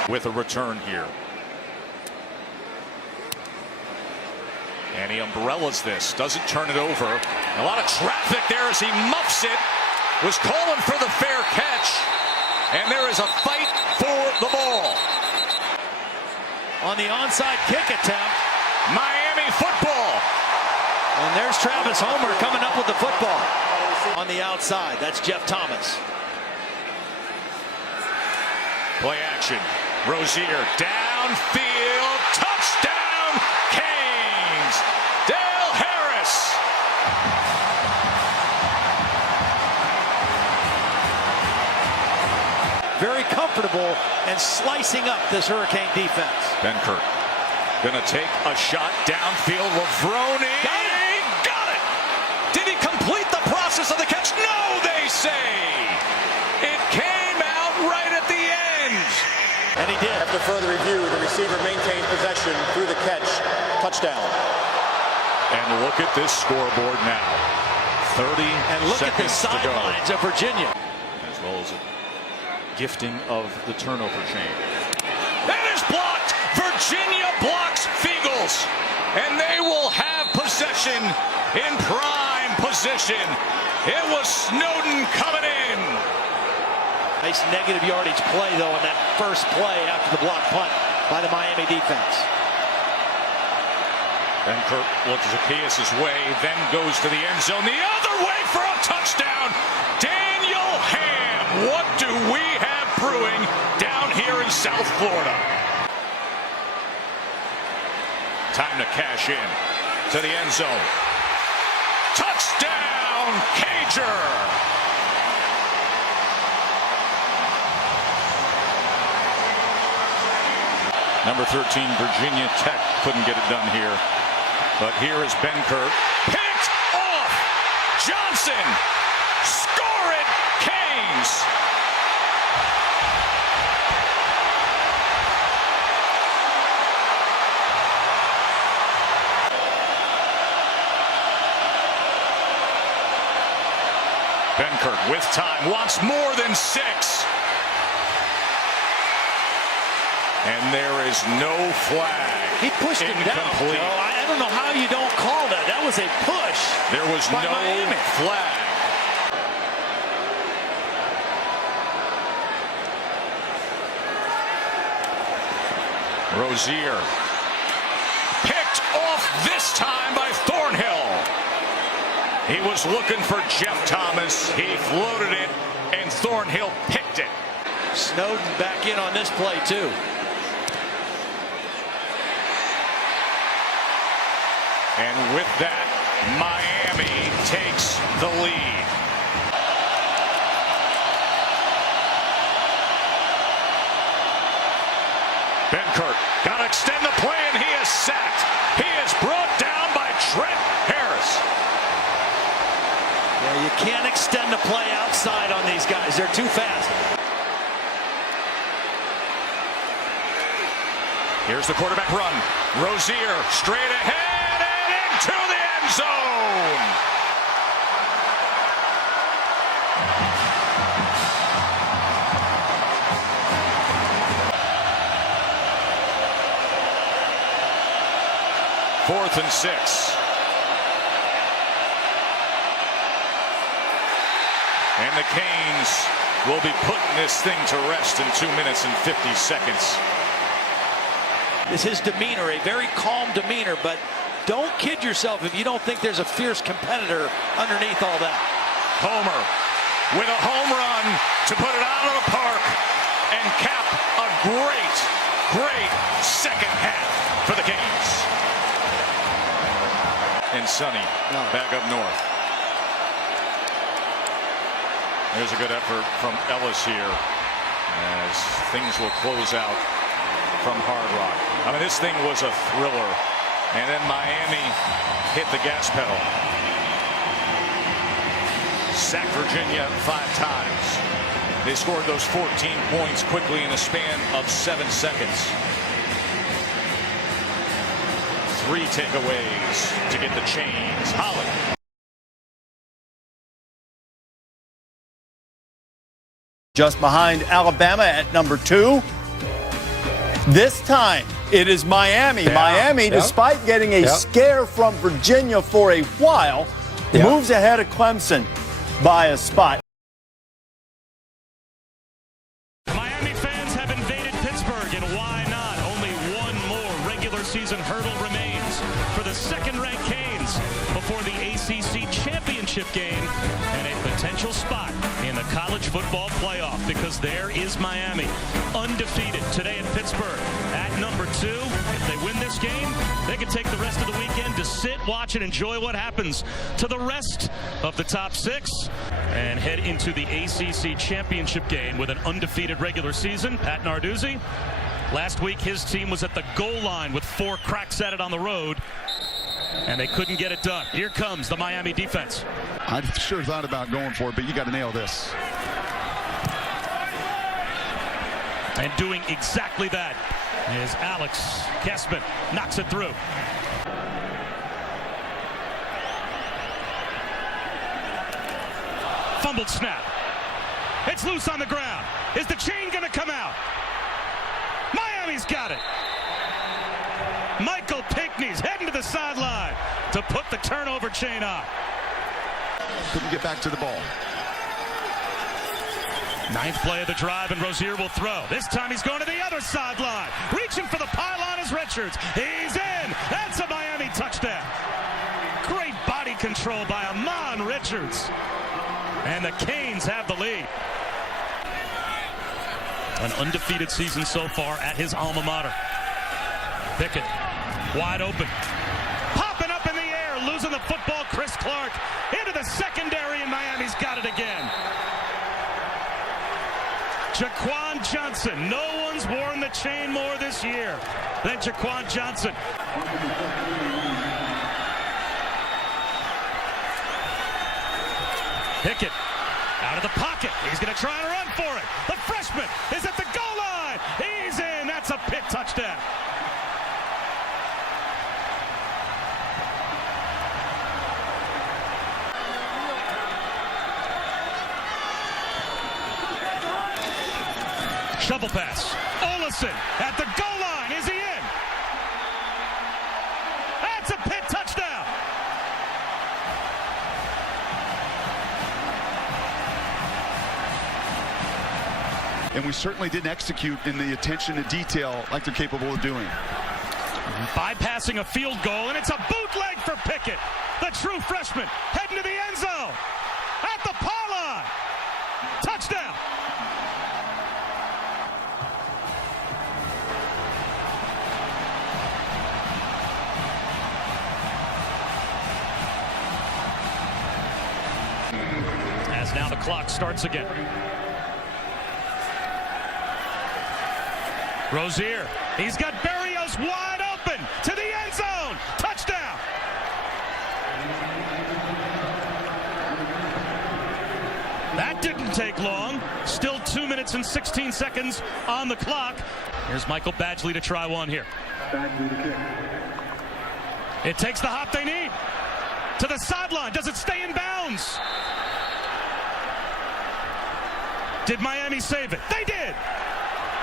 With a return here. And he umbrellas this, doesn't turn it over. A lot of traffic there as he muffs it. Was calling for the fair catch. And there is a fight for the ball. On the onside kick attempt. Miami football. And there's Travis Homer coming up with the football. On the outside, that's Jeff Thomas. Play action. Rozier downfield, touchdown, Canes. Dale Harris. Very comfortable and and slicing up this Hurricane defense. Benkert gonna take a shot downfield. Lavroni got it. Did he complete the process of the catch? No, they say. It came out right at the end. And he did. After further review, the receiver maintained possession through the catch. Touchdown. And look at this scoreboard now. 30 and look at the sidelines of Virginia. As well as a gifting of the turnover chain. That is blocked. Virginia blocks Feagles. And they will have possession in prime position. It was Snowden coming in. Nice negative yardage play, though, in that first play after the block punt by the Miami defense. Benkert looks Zacchaeus' way, then goes to the end zone. The other way for a touchdown. Daniel Ham. What do we have brewing down here in South Florida? Time to cash in to the end zone. Touchdown, Cager. Number 13, Virginia Tech couldn't get it done here. But here is Benkert. Picked off. Johnson. Score it, Canes. Benkert with time. Wants more than 6. And there is no flag. He pushed him down. I don't know how you don't call that. That was a push. There was no Miami. flag. Rozier. Picked off this time by Thornhill. He was looking for Jeff Thomas. He floated it, and Thornhill picked it. Snowden back in on this play, too. And with that, Miami takes the lead. Benkert got to extend the play, and he is sacked. He is brought down by Trent Harris. Yeah, you can't extend the play outside on these guys. They're too fast. Here's the quarterback run. Rozier straight ahead. To the end zone. Fourth and 6. And the Canes will be putting this thing to rest in 2 minutes and 50 seconds. Is his demeanor, a very calm demeanor, but don't kid yourself if you don't think there's a fierce competitor underneath all that. Homer with a home run to put it out of the park and cap a great, great second half for the Canes. And Sonny back up north. There's a good effort from Ellis here as things will close out from Hard Rock. I mean, this thing was a thriller. And then Miami hit the gas pedal. Sacked Virginia 5 times. They scored those 14 points quickly in a span of 7 seconds. 3 takeaways to get the chains. Holland. Just behind Alabama at number 2. This time, it is Miami. Miami, despite getting a scare from Virginia for a while, moves ahead of Clemson by a spot. Miami fans have invaded Pittsburgh, and why not? Only one more regular season hurdle remains for the second-ranked Canes before the ACC championship game and a potential spot in the college football playoff, because there is Miami, undefeated today in Pittsburgh at number 2. If they win this game, they can take the rest of the weekend to 6. sit, watch, and enjoy what happens to the rest of the top 6 and head into the ACC championship game with an undefeated regular season. Pat Narduzzi, last week his team was at the goal line with 4 cracks at it on the road, and they couldn't get it done. Here comes the Miami defense. I sure thought about going for it, but you got to nail this. And doing exactly that is Alex Kessman. Knocks it through. Fumbled snap. It's loose on the ground. Is the chain going to come out? Miami's got it. Michael Pinckney's heading to the sideline to put the turnover chain on. Couldn't get back to the ball. 9th play of the drive, and Rozier will throw. This time he's going to the other sideline. Reaching for the pylon is Richards. He's in. That's a Miami touchdown. Great body control by Amon Richards. And the Canes have the lead. An undefeated season so far at his alma mater. Pickett, wide open. Popping up in the air, losing the football. Chris Clark into the secondary, and Miami's got it again. Jaquan Johnson. No one's worn the chain more this year than Jaquan Johnson. Pickett out of the pocket. He's going to try and run for it. The freshman is at the goal line. He's in. That's a Pitt touchdown. Shovel pass. Olesen at the goal line. Is he in? That's a Pitt touchdown. And we certainly didn't execute in the attention to detail like they're capable of doing. Bypassing a field goal, and it's a bootleg for Pickett. The true freshman heading to the end zone. At the pylon. Touchdown. As now the clock starts again. Rozier, he's got Berrios wide open to the end zone. Touchdown. That didn't take long. Still 2 minutes and 16 seconds on the clock. Here's Michael Badgley to try one here. It takes the hop they need. To the sideline. Does it stay in bounds? Did Miami save it? They did.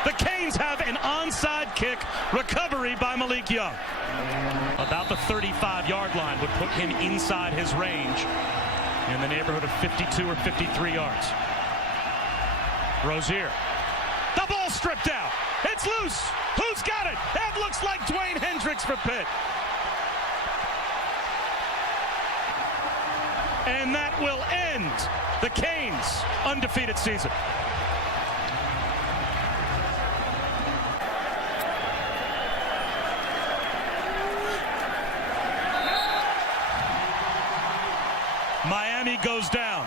The Canes have an onside kick. Recovery by Malik Young. About the 35-yard line would put him inside his range in the neighborhood of 52 or 53 yards. Rozier. The ball stripped out. It's loose. Who's got it? That looks like Dwayne Hendricks for Pitt. And that will end the Canes' undefeated season. Miami goes down.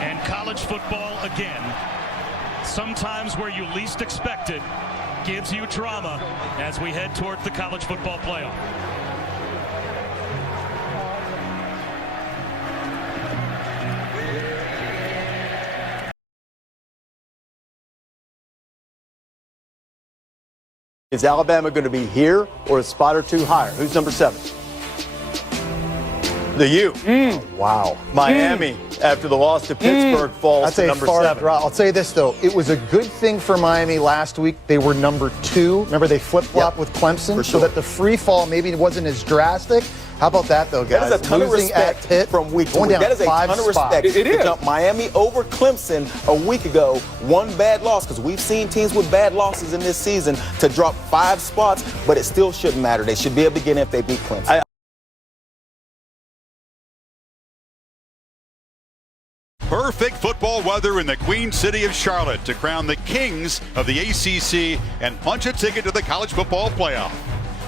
And college football again, sometimes where you least expect it, gives you drama as we head toward the college football playoff. Is Alabama going to be here or a spot or two higher? Who's number 7? The U. Wow. Miami, after the loss to Pittsburgh, falls to number 7. I'll tell you this, though. It was a good thing for Miami last week. They were number 2. Remember, they flip-flopped with Clemson, so that the free fall maybe wasn't as drastic. How about that, though, guys? That is a ton of respect at Pitt, from week to going week. down That is a ton of respect. It is. To jump Miami over Clemson a week ago, one bad loss, because we've seen teams with bad losses in this season to drop 5 spots, but it still shouldn't matter. They should be able to get in if they beat Clemson. Perfect football fall weather in the Queen City of Charlotte to crown the kings of the ACC and punch a ticket to the College Football Playoff.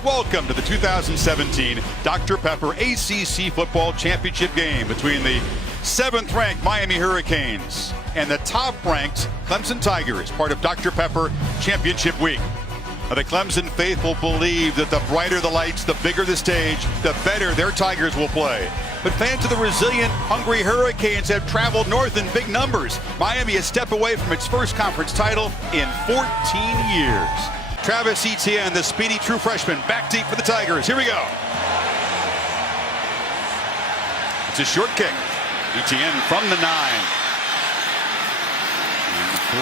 Welcome to the 2017 Dr. Pepper ACC Football Championship game between the 7th-ranked Miami Hurricanes and the top-ranked Clemson Tigers, part of Dr. Pepper Championship Week. Now, the Clemson faithful believe that the brighter the lights, the bigger the stage, the better their Tigers will play. But fans of the resilient, hungry Hurricanes have traveled north in big numbers. Miami a step away from its first conference title in 14 years. Travis Etienne, the speedy true freshman, back deep for the Tigers. Here we go. It's a short kick. Etienne from the 9.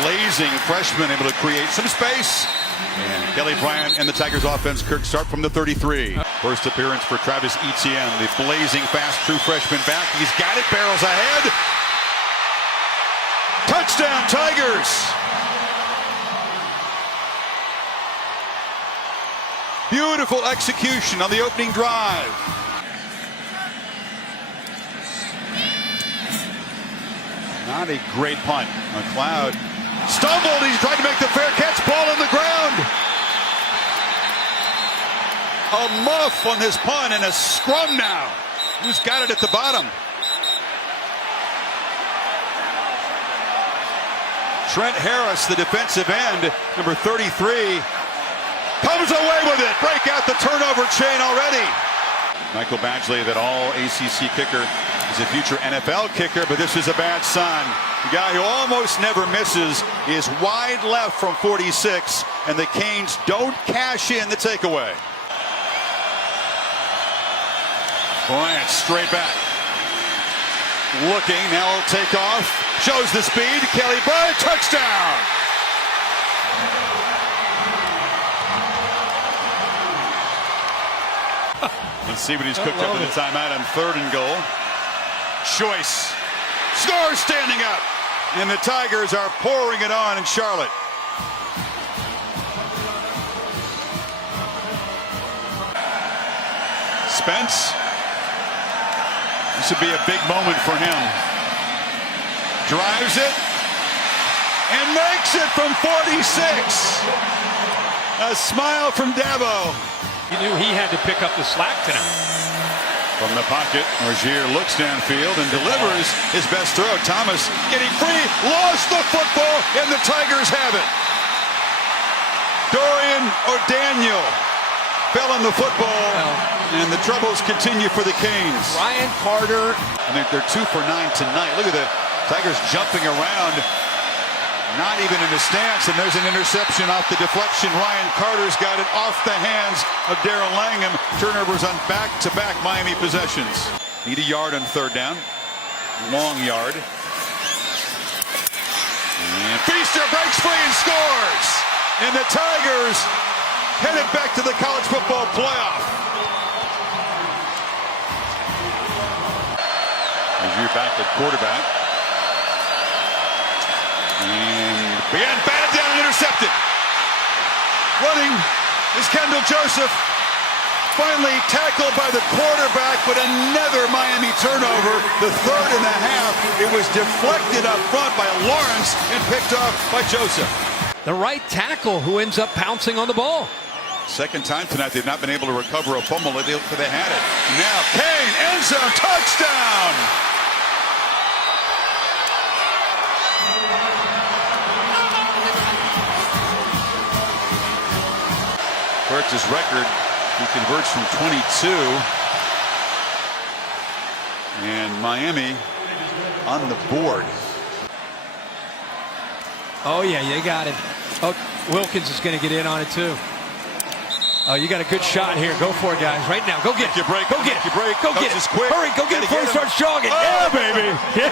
Blazing freshman able to create some space. And Kelly Bryant and the Tigers offense, Kirk, start from the 33. First appearance for Travis Etienne, the blazing fast true freshman back. He's got it, barrels ahead. Touchdown, Tigers! Beautiful execution on the opening drive. Not a great punt. McLeod stumbled. He's trying to make the fair catch. Ball on the ground. A muff on his punt and a scrum now. Who's got it at the bottom? Trent Harris, the defensive end, number 33, comes away with it. Break out the turnover chain already. Michael Badgley, that all ACC kicker, is a future NFL kicker, but this is a bad sign. The guy who almost never misses is wide left from 46, and the Canes don't cash in the takeaway. Bryant straight back. Looking, now he'll take off. Shows the speed. Kelly Bryant, touchdown! Let's see what he's cooked up in the timeout on 3rd and goal. Choice scores standing up, and the Tigers are pouring it on in Charlotte. Spence, this would be a big moment for him. Drives it and makes it from 46. A smile from Dabo. He knew he had to pick up the slack tonight. From the pocket, Rozier looks downfield and delivers his best throw. Thomas getting free, lost the football, and the Tigers have it. Dorian O'Daniel fell on the football, and the troubles continue for the Canes. Ryan Carter. I think they're 2 for 9 tonight. Look at the Tigers jumping around, not even in a stance, and there's an interception off the deflection. Ryan Carter's got it off the hands of Darrell Langham. Turnovers on back-to-back Miami possessions. Need a yard on 3rd down. Long yard. And Feaster breaks free and scores! And the Tigers headed back to the College Football Playoff. Rozier back at quarterback. And began batted down and intercepted. Running is Kendall Joseph. Finally tackled by the quarterback, but another Miami turnover. The 3rd and a half. It was deflected up front by Lawrence and picked off by Joseph. The right tackle who ends up pouncing on the ball. Second time tonight they've not been able to recover a fumble. They had it. Now Kane, end zone, touchdown! Hurts his record. He converts from 22. And Miami on the board. Oh, yeah, you got it. Oh, Wilkins is going to get in on it, too. Oh, you got a good shot here. Go for it, guys. Right now. Go get it. Break. Go get it. Break. Go get it. Quick. Hurry. Go get it before he starts jogging. Oh, yeah, baby. Yeah.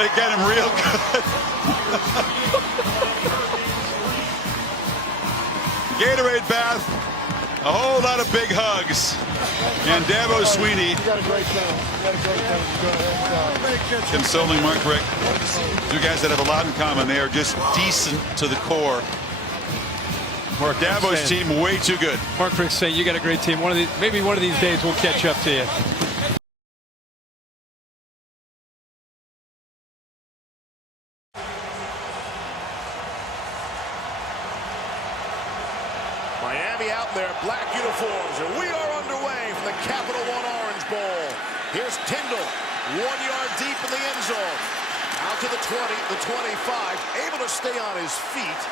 They got him real good. Gatorade bath. A whole lot of big hugs. And Dabo Sweeney consoling Mark Rick. Two guys that have a lot in common. They are just decent to the core. Where Dabo's team way too good. Mark Rick's saying you got a great team. Maybe one of these days we'll catch up to you. Miami out in their black uniforms, and we are underway from the Capital One Orange Bowl. Here's Tyndall, 1 yard deep in the end zone. Out to the 20, the 25, able to stay on his feet.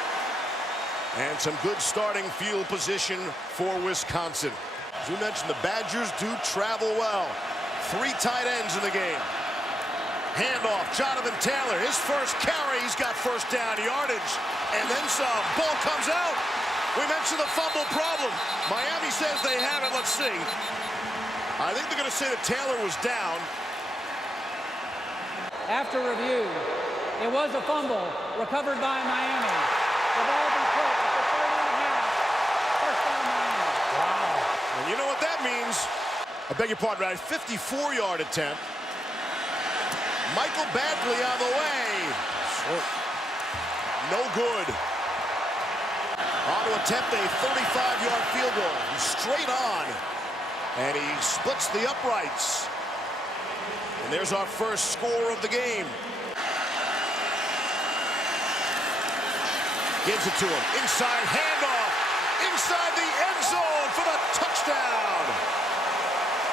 And some good starting field position for Wisconsin. As we mentioned, the Badgers do travel well. 3 tight ends in the game. Handoff, Jonathan Taylor, his first carry, he's got first down yardage. And then some, ball comes out. We mentioned the fumble problem. Miami says they have it. Let's see. I think they're going to say that Taylor was down. After review, it was a fumble recovered by Miami. The ball be put at the 30.5. First down Miami. Wow. And you know what that means? I beg your pardon, right? 54-yard attempt. Michael Badgley on the way. No good. On to attempt a 35-yard field goal. He's straight on. And he splits the uprights. And there's our first score of the game. Gives it to him. Inside handoff. Inside the end zone for the touchdown.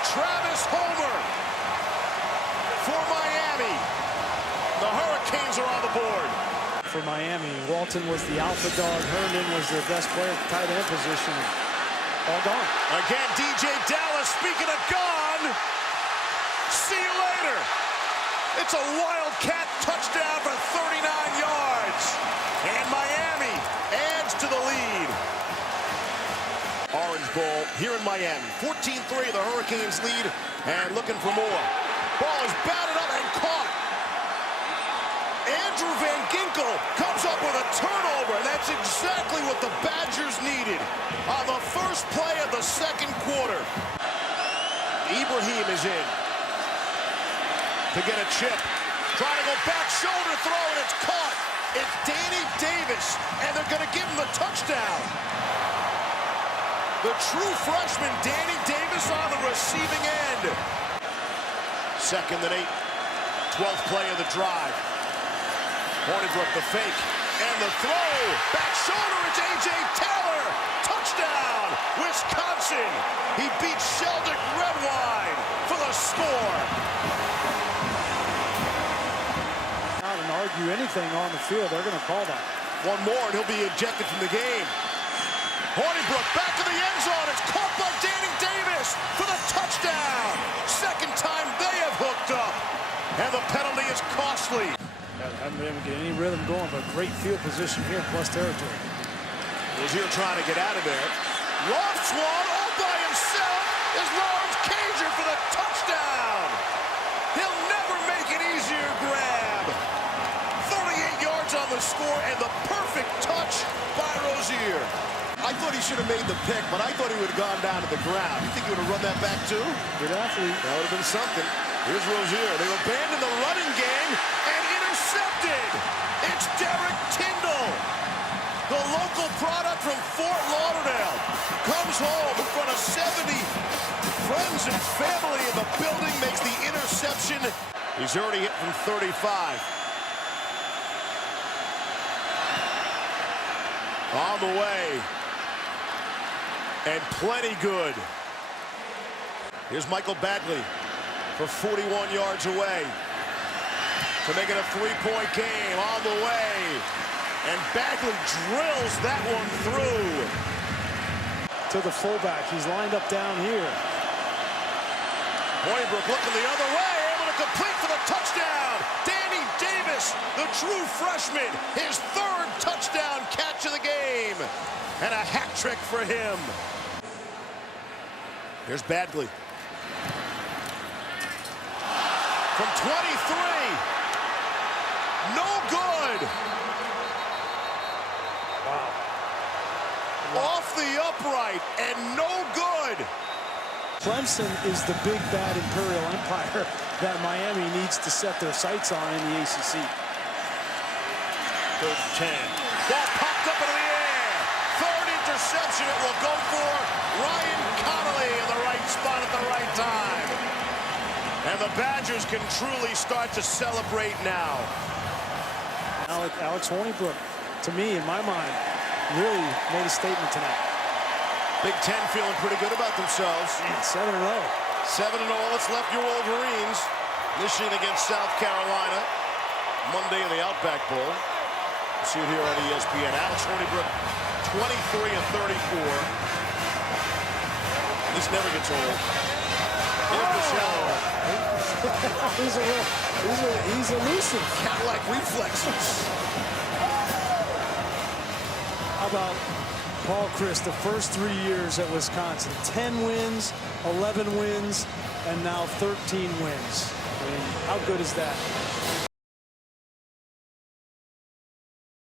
Travis Homer for Miami. The Hurricanes are on the board. For Miami, Walton was the alpha dog. Herndon was their best player at the tight end position. All gone. Again, DJ Dallas, speaking of gone. See you later. It's a Wildcat touchdown for 39 yards. And Miami adds to the lead. Orange Bowl here in Miami. 14-3, the Hurricanes lead and looking for more. Ball is batted up and caught. Andrew Van Ginkel comes up with a turnover. That's exactly what the Badgers needed on the first play of the second quarter. Ibrahim is in to get a chip. Trying to go back shoulder throw, and it's caught. It's Danny Davis, and they're going to give him the touchdown. The true freshman, Danny Davis, on the receiving end. 2nd and 8. 12th play of the drive. Hornibrook the fake, and the throw. Back shoulder, it's A.J. Taylor. Touchdown, Wisconsin. He beats Sheldrick Redwine for the score. Not to argue anything on the field, they're going to call that. One more, and he'll be ejected from the game. Hornibrook back to the end zone. It's caught by Danny Davis for the touchdown. Second time they have hooked up, and the penalty is costly. Haven't been able to get any rhythm going, but great field position here in plus territory. Rozier trying to get out of there. Lofts one all by himself is Lawrence Cager for the touchdown. He'll never make an easier grab. 38 yards on the score and the perfect touch by Rozier. I thought he should have made the pick, but I thought he would have gone down to the ground. You think he would have run that back too? Good athlete. That would have been something. Here's Rozier. They've abandoned the running game and intercepted. It's Derek Tyndall. The local product from Fort Lauderdale comes home in front of 70 friends and family in the building, makes the interception. He's already hit from 35. On the way. And plenty good. Here's Michael Badgley for 41 yards away to make it a 3-point game. On the way. And Badgley drills that one through. To the fullback. He's lined up down here. Hornibrook looking the other way. Able to complete for the touchdown. Danny Davis, the true freshman. His 3rd touchdown catch of the game. And a hat trick for him. Here's Badgley. From 23. No good. Wow. Off the upright and no good. Clemson is the big bad Imperial Empire that Miami needs to set their sights on in the ACC. 3rd and 10. Ball popped up into the air. 3rd interception. It will go for Ryan Connolly in the right spot at the right time. And the Badgers can truly start to celebrate now. Alex Hornibrook, to me, in my mind, really made a statement tonight. Big Ten feeling pretty good about themselves. 7-0. 7-0. Let's left your Wolverines. Michigan against South Carolina. Monday in the Outback Bowl. See it here on ESPN. Alex Hornibrook, 23 and 34. This never gets old. He's elusive. Cat-like reflexes. How about Paul Chryst, the first 3 years at Wisconsin? 10 wins, 11 wins, and now 13 wins. I mean, how good is that?